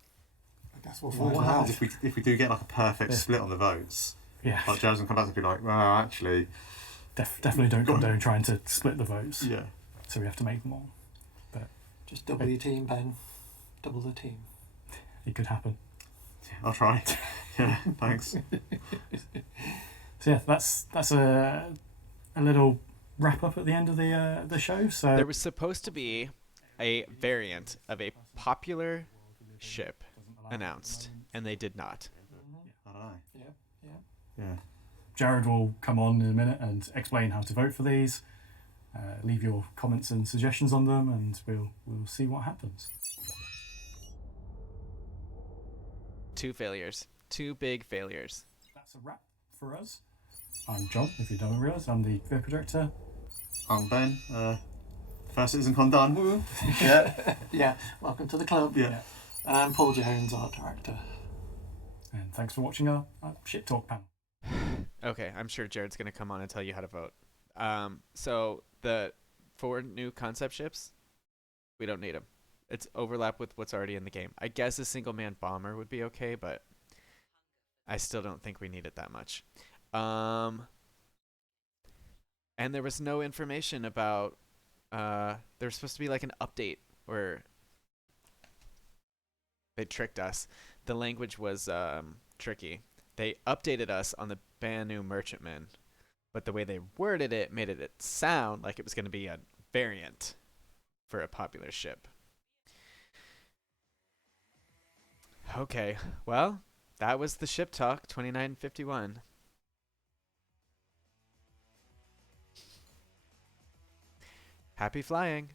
I guess we'll Well, find what out. happens if we do get like a perfect Yeah. split on the votes? Yeah. Like Jazz and come back to be like, well, actually, Definitely don't condone trying to split the votes. yeah. So we have to make them all. Just double your team, Ben. Double the team. It could happen. I'll try. Yeah, thanks. So yeah, that's a little wrap up at the end of the show. So There was supposed to be a variant of a popular ship announced, and they did not. I don't know. Yeah. Yeah. Jared will come on in a minute and explain how to vote for these. Leave your comments and suggestions on them, and we'll see what happens. 2 failures. 2 big failures. That's a wrap for us. I'm John, if you don't realise. I'm the vehicle director. I'm Ben. First Citizencon done. Woo. Yeah. Yeah. Welcome to the club. Yeah. And I'm Paul Jones, art director. And thanks for watching our shit talk panel. Okay, I'm sure Jared's going to come on and tell you how to vote. So the 4 new concept ships, We don't need them. It's overlap with what's already in the game. I guess a single-man bomber would be okay, but I still don't think we need it that much. And there was no information about. There was supposed to be like an update where they tricked us. The language was tricky. They updated us on the Banu merchantman, but the way they worded it made it sound like it was going to be a variant for a popular ship. Okay, well, that was the ship talk 2951. Happy flying.